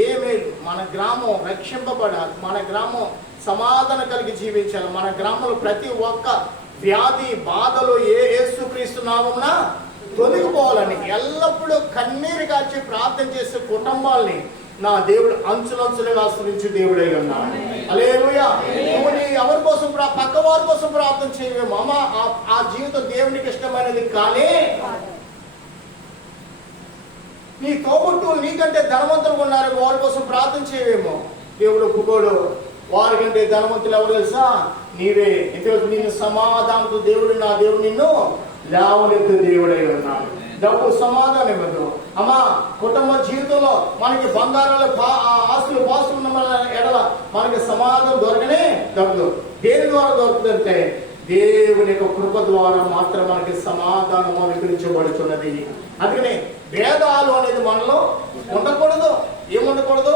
ఏ మేలు? మన గ్రామం రక్షింపబడాలి, మన గ్రామం సమాధానం కలిగి జీవించాలి, మన గ్రామంలో ప్రతి ఒక్క వ్యాధి బాధలు యేసుక్రీస్తు నామమున తొలగిపోవాలని ఎల్లప్పుడూ కన్నీరు కాచి ప్రార్థన చేసే కుటుంబాలని నా దేవుడు అంచులంచులుగా ఆశ్రయించే దేవుడై ఉన్నాడు. హల్లెలూయా. నువ్వు నీ ఎవరి కోసం, పక్క వారి కోసం ప్రార్థన చేయవేమో అమ్మ, ఆ జీవితం దేవునికి ఇష్టమైనది. కానీ నీ తోబుట్టువులు నీకంటే ధనవంతులు ఉన్నారు, వారి కోసం ప్రార్థన చేయవేమో. దేవుడు ఒప్పుకోడు. వారికంటే ధనవంతులు ఎవరు తెలుసా? నీవే. ఎందుకంటే నిన్ను సమాధానంతో నా దేవుడు నిన్ను లేవనెత్తు దేవుడై ఉన్నాడు. డబ్బు సమాధానం ఇవ్వదు అమ్మా. కుటుంబ జీవితంలో మనకి బంగారాలు ఆస్తులు పాస్తులు ఉన్న ఎడల మనకి సమాధానం దొరకనే దొరకదు. దేని ద్వారా దొరుకుతుందంటే దేవుని యొక్క కృప ద్వారా మాత్రం మనకి సమాధానం అనుగ్రహించబడుతున్నది. అందుకని భేదాలు అనేది మనలో ఉండకూడదు. ఏముండకూడదు?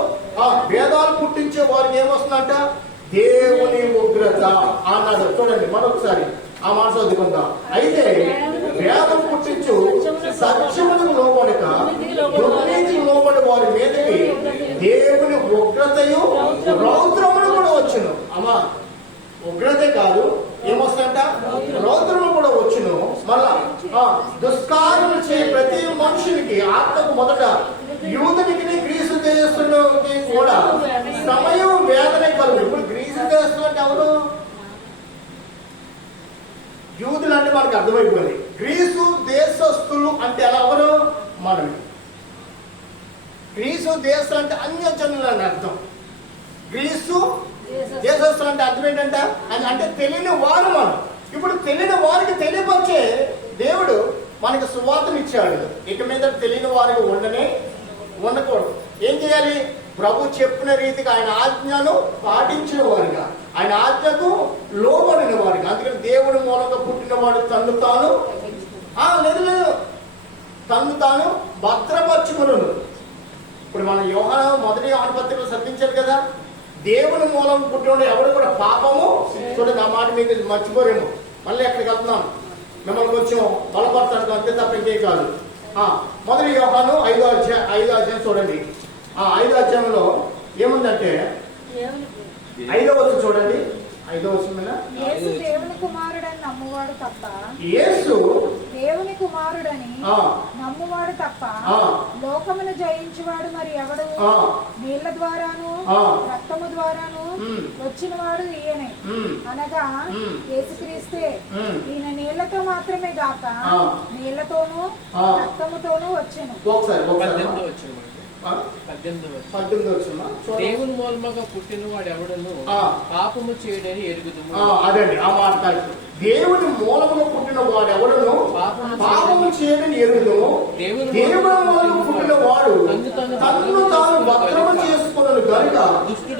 భేదాలు పుట్టించే వారికి ఏమొస్తుందంట? దేవుని ఉగ్రత అన్నాడు. చూడండి మరొకసారి ఆ మాట చదువుకుందాం. అయితే వేదం పుట్టించు సత్యములకు లోబడక దుర్నీతికి లోబడి వారి మీదకి దేవుని ఉగ్రతయు రౌద్రములు కూడా వచ్చును. అమ్మా, ఉగ్రతే కాదు, ఏమొస్తుందంట? రౌద్రములు కూడా వచ్చును. మళ్ళా దుష్కార్యములు చేయ ప్రతి మనుషునికి ఆత్మకు మొదట యూదునికి గ్రీసు దేశస్తులకి కూడా సమయం వేదన కలుగు. ఇప్పుడు గ్రీసు దేశస్తులు అంటే ఎవరు? యూదులు అంటే మనకు అర్థమైపోయింది. గ్రీసు దేశస్తులు అంటే ఎలా? ఎవరు? మనమే. గ్రీసు దేశం అంటే అన్యజనులు అని అర్థం. గ్రీసు దేశస్తులు అంటే అర్థం ఏంటంటే అంటే తెలియని వారు మనం. ఇప్పుడు తెలియని వారికి తెలియపరిచే దేవుడు మనకి సువార్తను ఇచ్చాడు. ఇక మీద తెలియని వారికి ఉండకూడదు. ఏం చేయాలి? ప్రభు చెప్పిన రీతిగా ఆయన ఆజ్ఞను పాటించిన వారిగా, ఆయన ఆజ్ఞకు లోబడిన వారిగా. అందుకని దేవుడి మూలంగా పుట్టినవాడు తన్ను తాను భద్రపరచుకును. ఇప్పుడు మన యోహాను మొదటి యోహాను పత్రికలో సర్దించారు కదా, దేవుని మూలం పుట్టినోడు ఎవడు కూడా పాపము. చూడండి, ఆ మాట మీకు మర్చిపోరేమో. మళ్ళీ ఎక్కడికి వెళ్తున్నాను, మిమ్మల్ని కొంచెం బలపడతాను అంతే తప్ప ఇంకేం కాదు. మొదటి యోహాను 5వ అధ్యాయం చూడండి. 5వ అధ్యాయంలో ఏముందంటే 5వ వచనం చూడండి. 5వ వచనం యేసు దేవుని కుమారుడని నమ్మువాడు తప్ప, యేసు దేవుని కుమారుడని నమ్మువాడు తప్ప లోకమును జయించువాడు మరి ఎవడు? నీళ్ల ద్వారాను రక్తము ద్వారాను వచ్చిన వాడు ఈయనే, అనగా యేసుక్రీస్తే. ఈయన నీళ్లతో మాత్రమే గాక నీళ్లతోనూ రక్తముతోనూ వచ్చెను. దేవుని మూలముగా పుట్టిన వాడు ఎవడను పాపము చేయడని ఎరుగుదుము. అదండి ఆ మాట. దేవుని మూలముగా పుట్టిన వాడు ఎవడను పాపము చేయడని ఎరుగుదుము. దేవుని మూలముగా పుట్టిన వాడు తన్ను తాను భద్రము చేసుకున్నాడు కనుక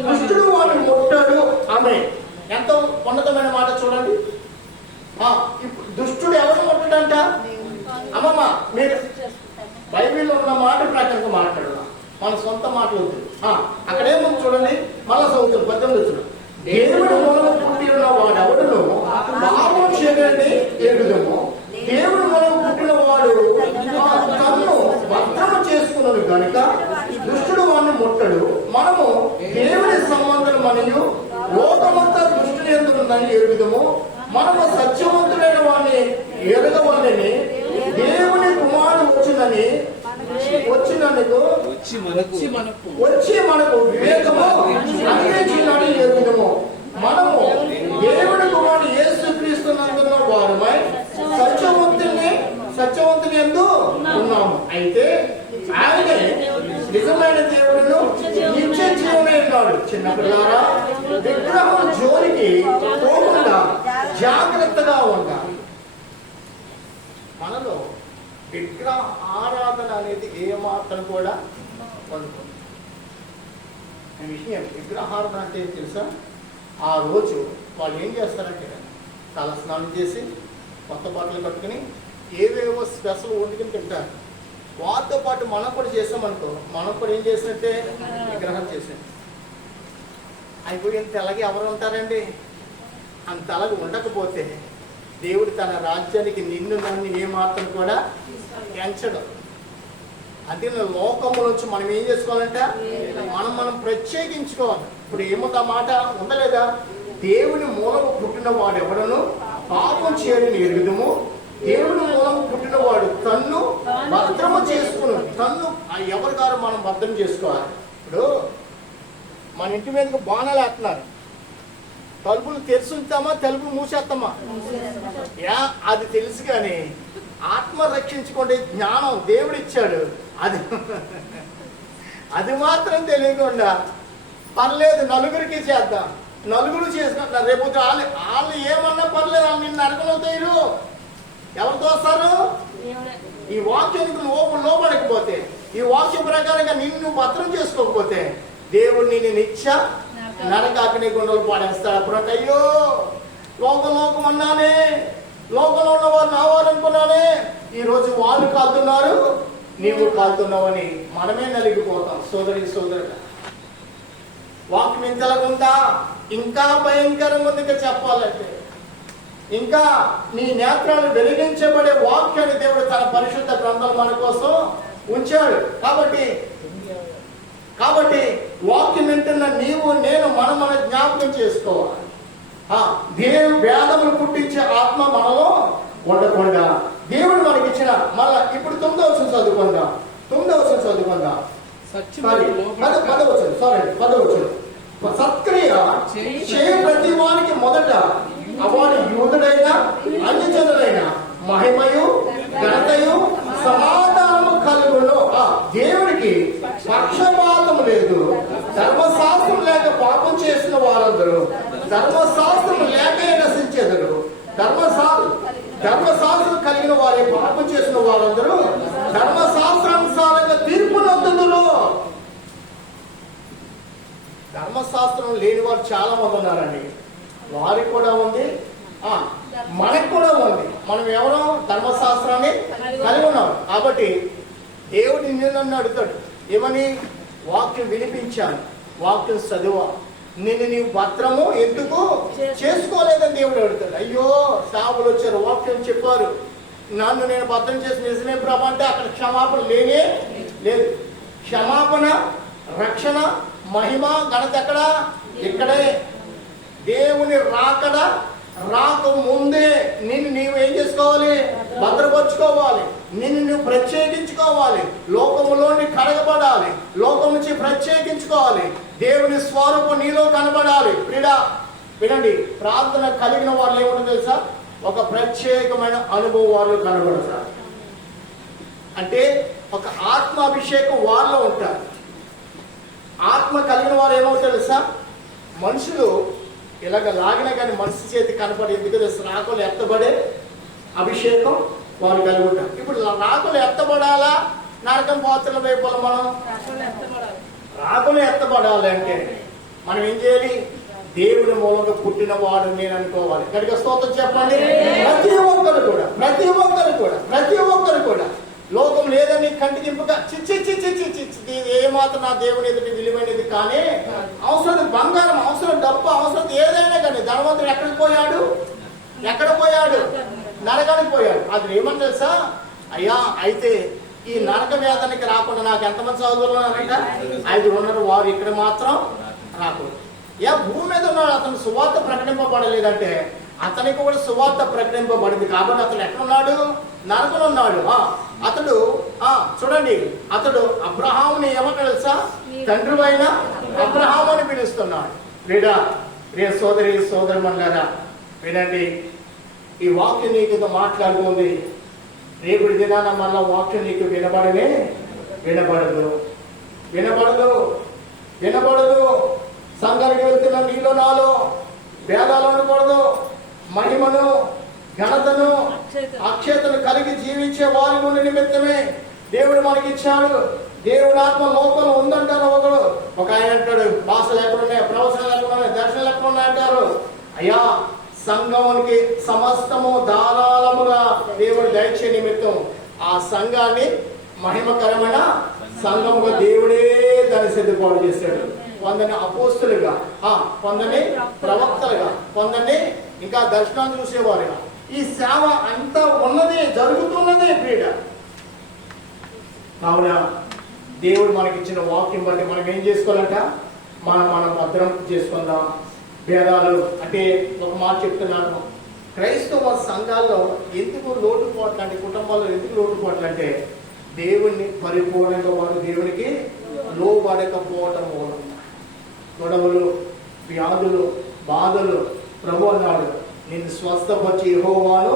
దుష్టుడు వాడిని ముట్టాడు. ఆమె ఎంతో ఉన్నతమైన మాట చూడండి. దుష్టుడు ఎవరు ముట్టడంట? అమ్మమ్మ, మీరు బైబిల్లో ఉన్న మాట ప్రకారంగా మాట్లాడుతున్నాం, మన సొంత మాటలు వద్దు. అక్కడేముంది చూడండి, మళ్ళా చదువుతుంది 18 వచ్చిన. దేవుడి మూలము పుట్టిన వాడు ఎవడును పాపం చేయడాన్ని ఎరుగుదము. దేవుడి మూలము పుట్టిన వాడు తన్ను భద్రము చేసుకున్నాడు కనుక దుష్టుడు వాడిని ముట్టడు. మనము దేవుడి సంబంధం మరియు లోకమంతా దుష్టుని ఎందుకుందని ఎరుగుదము. మనము సత్యవంతుడైన వాడిని ఎరగవాలని దేవుని కుమారుడు వచ్చి మనకు వివేకము అందించినని ఎరుగుదము. మనము దేవుని కుమారుడు యేసుక్రీస్తునందున్న వారమై సత్యవంతుని యందు ఉన్నాము. అయితే ఆయనే నిజమైన దేవుడును నిత్య జీవమే ఉన్నాడు. చిన్నపిల్లారా, విగ్రహం జోలికి పోకుండా జాగ్రత్తగా ఉండాలి. మనలో విగ్రహ ఆరాధన అనేది ఏమాత్రం కూడా ఉండదు. విషయం విగ్రహారాధన అంటే ఏం తెలుసా? ఆ రోజు వాళ్ళు ఏం చేస్తారంటే తల స్నానం చేసి కొత్త బట్టలు కట్టుకుని ఏవేవో స్పెషల్ వండుకుని తింటారు. వాటితో పాటు మనం కూడా చేస్తామనుకో, మనం కూడా ఏం చేసినట్టే విగ్రహం చేసాం. అయిపోయి తెల్లగా ఎవరు ఉంటారండి? అంత అలాగే ఉండకపోతే దేవుడు తన రాజ్యానికి నిన్ను నన్ను ఏమాత్రం కూడా ఎంచడం. అది లోకము నుంచి మనం ఏం చేసుకోవాలంటే మనం ప్రత్యేకించుకోవాలి. ఇప్పుడు ఏముంది ఆ మాట ఉండలేదా? దేవుని మూలము పుట్టిన వాడు ఎవడను పాపం చేయని ఎరుగుదుము. దేవుని మూలము పుట్టిన వాడు తన్ను భద్రము చేసుకుని తన్ను ఎవరి గారు మనం భద్రం చేసుకోవాలి. ఇప్పుడు మన ఇంటి మీదకి బాణాలు వేస్తున్నారు, తలుపులు తెరిచి ఉంచామా తలుపులు మూసేస్తామా? అది తెలుసు. కానీ ఆత్మ రక్షించుకుంటే జ్ఞానం దేవుడు ఇచ్చాడు. అది మాత్రం తెలియకుండా పర్లేదు నలుగురికి చేద్దాం, నలుగురు చేసుకుంటున్నారు. రేపు వాళ్ళు ఏమన్నా పర్లేదు, వాళ్ళు నిన్ను నరకలవుతారు. ఎవరితో వస్తారు? ఈ వాక్యానికి నువ్వు లోపడకపోతే, ఈ వాక్యం ప్రకారంగా నిన్ను భద్రం చేసుకోకపోతే దేవుడు నిన్ను నిత్య నరకాగ్ని గుండెలు పాడేస్తాడు. అప్పుడంటే అయ్యో లోకం అన్నానే, లోకంలో ఉన్న వారు నా వారు అనుకున్నానే, ఈ రోజు వాళ్ళు కాలుతున్నారు నీవు కాలుతున్నావని మనమే నలిగిపోతాం. సోదరి సోదరుడు, వాక్యం ఇంతలాగుందా? ఇంకా భయంకరంగా ఉంది. ఇంకా చెప్పాలంటే ఇంకా నీ నేత్రాలు వెలిగించబడే వాక్యాన్ని దేవుడు తన పరిశుద్ధ గ్రంథాలు మన కోసం ఉంచాడు. కాబట్టి వాక్యం వింటున్న నీవు నేను మన జ్ఞాపకం చేసుకోవాలి. దేవుడు వేదములు పుట్టించే ఆత్మ మనలో ఉండకుండా దేవుడు మనకిచ్చిన మళ్ళా ఇప్పుడు 9వ వచనం చదువుకుందాం. 9వ వచనం చదువుకుందాం. సత్క్రియ చేయ ప్రతి వానికి మొదట వాడు యూదుడైనా అన్యజనుడైనా మహిమయు ఘనతయు సమాధానము కలుగును. దేవుడికి పక్షపాతము లేదు. ధర్మశాస్త్రం లేక పాపం చేసిన వారందరూ ధర్మశాస్త్రం లేక నశించెదరు. ధర్మశాస్త్రం కలిగిన వారే పాపం చేసిన వారందరూ ధర్మశాస్త్రానుసారంగా తీర్పునొందుదురు. ధర్మశాస్త్రం లేని వారు చాలా మంది ఉన్నారండి. వారికి కూడా ఉంది, మనకు కూడా ఉంది. మనం ఎవరో ధర్మశాస్త్రాన్ని కలిగి ఉన్నాం. కాబట్టి దేవుడు నిన్ను అడుగుతాడు ఏమని? వాక్యం వినిపించాను, వాక్యం చదువా, నిన్ను నీవు భద్రము ఎందుకు చేసుకోలేదని దేవుడు అడుగుతాడు. అయ్యో సాగులు వచ్చారు, వాక్యం చెప్పారు, నన్ను నేను భద్రం చేసి నిజమే ప్రభు అంటే అక్కడ క్షమాపణ లేనే లేదు. క్షమాపణ, రక్షణ, మహిమ, ఘనత ఎక్కడ? ఇక్కడే. దేవుని రాక ముందే నిన్ను నీవు ఏం చేసుకోవాలి? భద్రపరుచుకోవాలి. నిన్ను నువ్వు ప్రత్యేకించుకోవాలి. లోకములోని కడగబడాలి. లోకం నుంచి ప్రత్యేకించుకోవాలి. దేవుని స్వరూపం నీలో కనబడాలి. వినండి, ప్రార్థన కలిగిన వాళ్ళు ఏముంటుంది తెలుసా? ఒక ప్రత్యేకమైన అనుభవం వాళ్ళు కనబడతారు. అంటే ఒక ఆత్మాభిషేకం వాళ్ళలో ఉంటారు. ఆత్మ కలిగిన వారు ఏమో తెలుసా? మనుషులు ఇలాగ లాగినా కానీ మనిషి చేతి కనపడి, ఎందుకంటే రాకులు ఎత్తబడే అభిషేకం వారు కలిగి ఉంటారు. ఇప్పుడు రాకులు ఎత్తబడాలా? నరకం పాత్రల వైపు మనం రాకులు ఎత్తబడాలి అంటే మనం ఏం చేయాలి? దేవుడి మూలంగా పుట్టిన వాడు నేను అనుకోవాలి. ఇక్కడికి స్తోత్రం చెప్పండి. ప్రతి ఒక్కరు కూడా లోకం లేదని కంటికింపుగా చిచ్చి ఏమాత్రం నా దేవుని ఎదుటి విలువైనది కానీ, అవసరం బంగారం, అవసరం డబ్బు, అవసరం ఏదైనా కానీ ధనవంతుడు ఎక్కడికి పోయాడు? నరకానికి పోయాడు. అది ఏమని తెలుసా? అయ్యా అయితే ఈ నరక వేదనకి రాకుండా నాకు ఎంతమంది సోదరులు ఉన్నారంట? 5 ఉన్నారు. వారు ఇక్కడ మాత్రం రాకూడదు. భూమి మీద ఉన్నాడు, అతను సువార్త ప్రకటింపబడలేదంటే అతనికి కూడా సువార్త ప్రకటింపబడింది. కాబట్టి అతను ఎక్కడున్నాడు? నరకంలో ఉన్నాడు. అతడు చూడండి, అతడు అబ్రహాముని ఏమో తెలుసా? తండ్రి అయిన అబ్రహాము అని పిలుస్తున్నాడు. రే సోదరి మనులారా వినండి, ఈ వాక్యం నీకు వినబడదు వినబడదు. సంఘానికి వెళ్తున్న నీలో నాలో భేదాలు ఉండకూడదు. మహిమను ఘనతను అక్షయతను కలిగి జీవించే వారి నుండి నిమిత్తమే దేవుడు మనకి ఇచ్చాడు. దేవుడు ఆత్మ లోపల ఉందంటారు. ఒక ఆయన అంటాడు, భాషలు ఎక్కడున్నాయి, ప్రవచనాలు ఎక్కడున్నాయి, దర్శనాలు ఎక్కడున్నాయి అంటారు. అయ్యా, సంఘమునికి సమస్తము ధారాళముగా దేవుడు దయచే నిమిత్తం ఆ సంఘాన్ని మహిమకరమైన సంఘముగా దేవుడే దాన్ని సిద్ధపాటు చేశాడు. కొందరిని అపోస్తులుగా, కొందరిని ప్రవక్తలుగా, కొందరిని ఇంకా దర్శనాలు చూసేవారుగా. ఈ సేవ అంతా ఉన్నది, జరుగుతున్నదే క్రీడ. కావున దేవుడు మనకిచ్చిన వాక్యం బట్టి మనం ఏం చేసుకోవాలంట, మనం భద్రం చేసుకుందాం. భేదాలు అంటే ఒక మాట చెప్తున్నాను, క్రైస్తవ సంఘాల్లో ఎందుకు లోటుపాట్లు అంటే, కుటుంబాల్లో ఎందుకు లోటుపాట్లు అంటే, దేవుణ్ణి పరిపూర్ణంగా వారు దేవునికి లోబడకపోవటం మూలం. గొడవలు, వ్యాధులు, బాధలు. ప్రభు అన్నాడు, నేను స్వస్థపరిచి యెహోవాను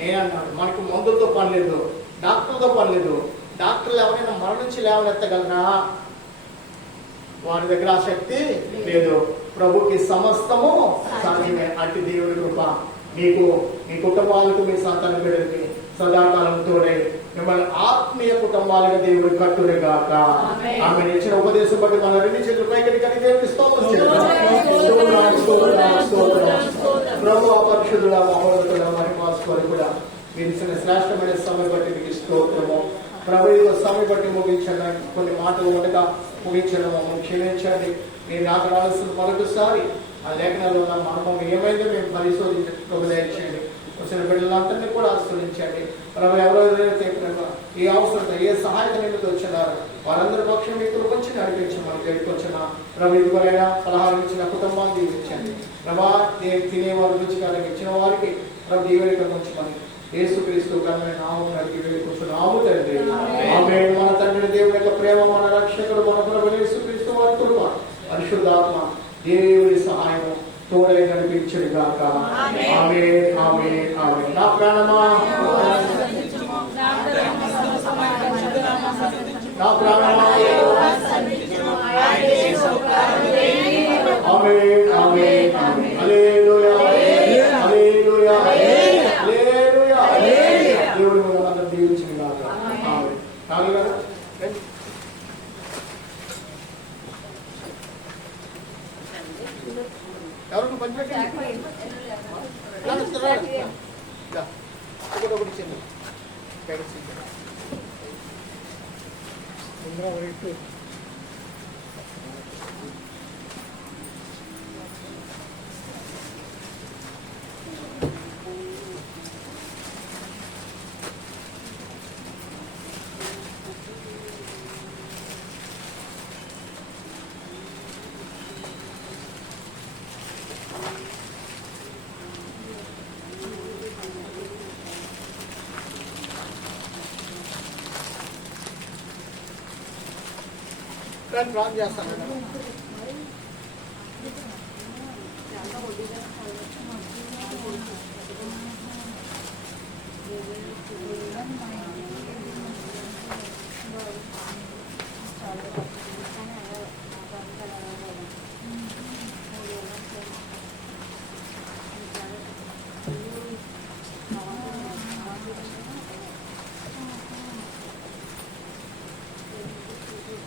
నేనన్నాడు. మనకు మందులతో పని లేదు, డాక్టర్లతో పని లేదు. డాక్టర్లు ఎవరైనా మరణించి లేవనెత్తగలరా? వారి దగ్గర ఆ శక్తి లేదు. ప్రభుకి సమస్తము సాధ్యమే. అట్టి దేవుడి కృప మీకు, మీ కుటుంబాలకు, మీ సంతాన బిడ్డలకి సదాకాలం తోడై మిమ్మల్ని ఆత్మీయ కుటుంబాలుగా దేవుడు కట్టునే గాక. ఆమె ఇచ్చిన ఉపదేశం బట్టి మన రెండు చేతులు పైకి దేవుడికి స్తోత్రం చేద్దాం. ప్రభు అపరిశుద్ధుల మహోన్నతుల మహిమాస్వరి కూడా మీరు ఇచ్చిన శ్రేష్టమైన సమయం బట్టి మీకు స్తోత్రము. ప్రభు సమయం బట్టి ముగించండి. కొన్ని మాటలు ఉండగా ముగించడం క్షమించండి. మీరు నాకు రావాల్సిన మరొకసారి ఆ లేఖనాల్లో ఉన్న మర్మం ఏమైందో మేము పరిశోధించండి. వచ్చిన బిడ్డలందరినీ కూడా ఆస్వాదించండి. ప్రభు ఎవరైతే ఏ అవసరం, ఏ సహాయత నిమిత్తం వచ్చినారు వారందరి పక్షం మీ కృపొచ్చి నడిపించి మనం గడిపొచ్చిన ప్రభు ఇదివరైనా సలహాలు ఇచ్చిన కుటుంబాన్ని దీవించండి. ప్రభా తినేవారు రుచికారం ఇచ్చిన వారికి ప్రభు దీవెనిక ఉంచమని యేసుక్రీస్తు ఘనమైన నామమున అడిగి వేడుకుంటున్నాము తండ్రి. ఆమేన్. మన తండ్రి దేవుని యొక్క ప్రేమ, మన రక్షకుడు మన ప్రభు యేసుక్రీస్తు వారి కృప, పరిశుద్ధాత్మ దేవుని సహాయము తోడై నడిపించును గాక. ఆమేన్, ఆమేన్, ఆమేన్. నా ప్రాణమా, నా ప్రాణమా, ఆమేన్, ఆమేన్, ఆమేన్. హల్లెలూయా, హల్లెలూయా, హల్లెలూయా. దేవుడు మనందరిని దీవించును గాక. ఆమేన్. కాదు కదా? ఎవరికి పంచిపెట్టండి. ఒకటి చెంది ప్రాణం చేస్తాను.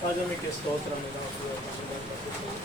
రాజు మీకు స్తోత్రం. రాజు మీకు స్తోత్రం.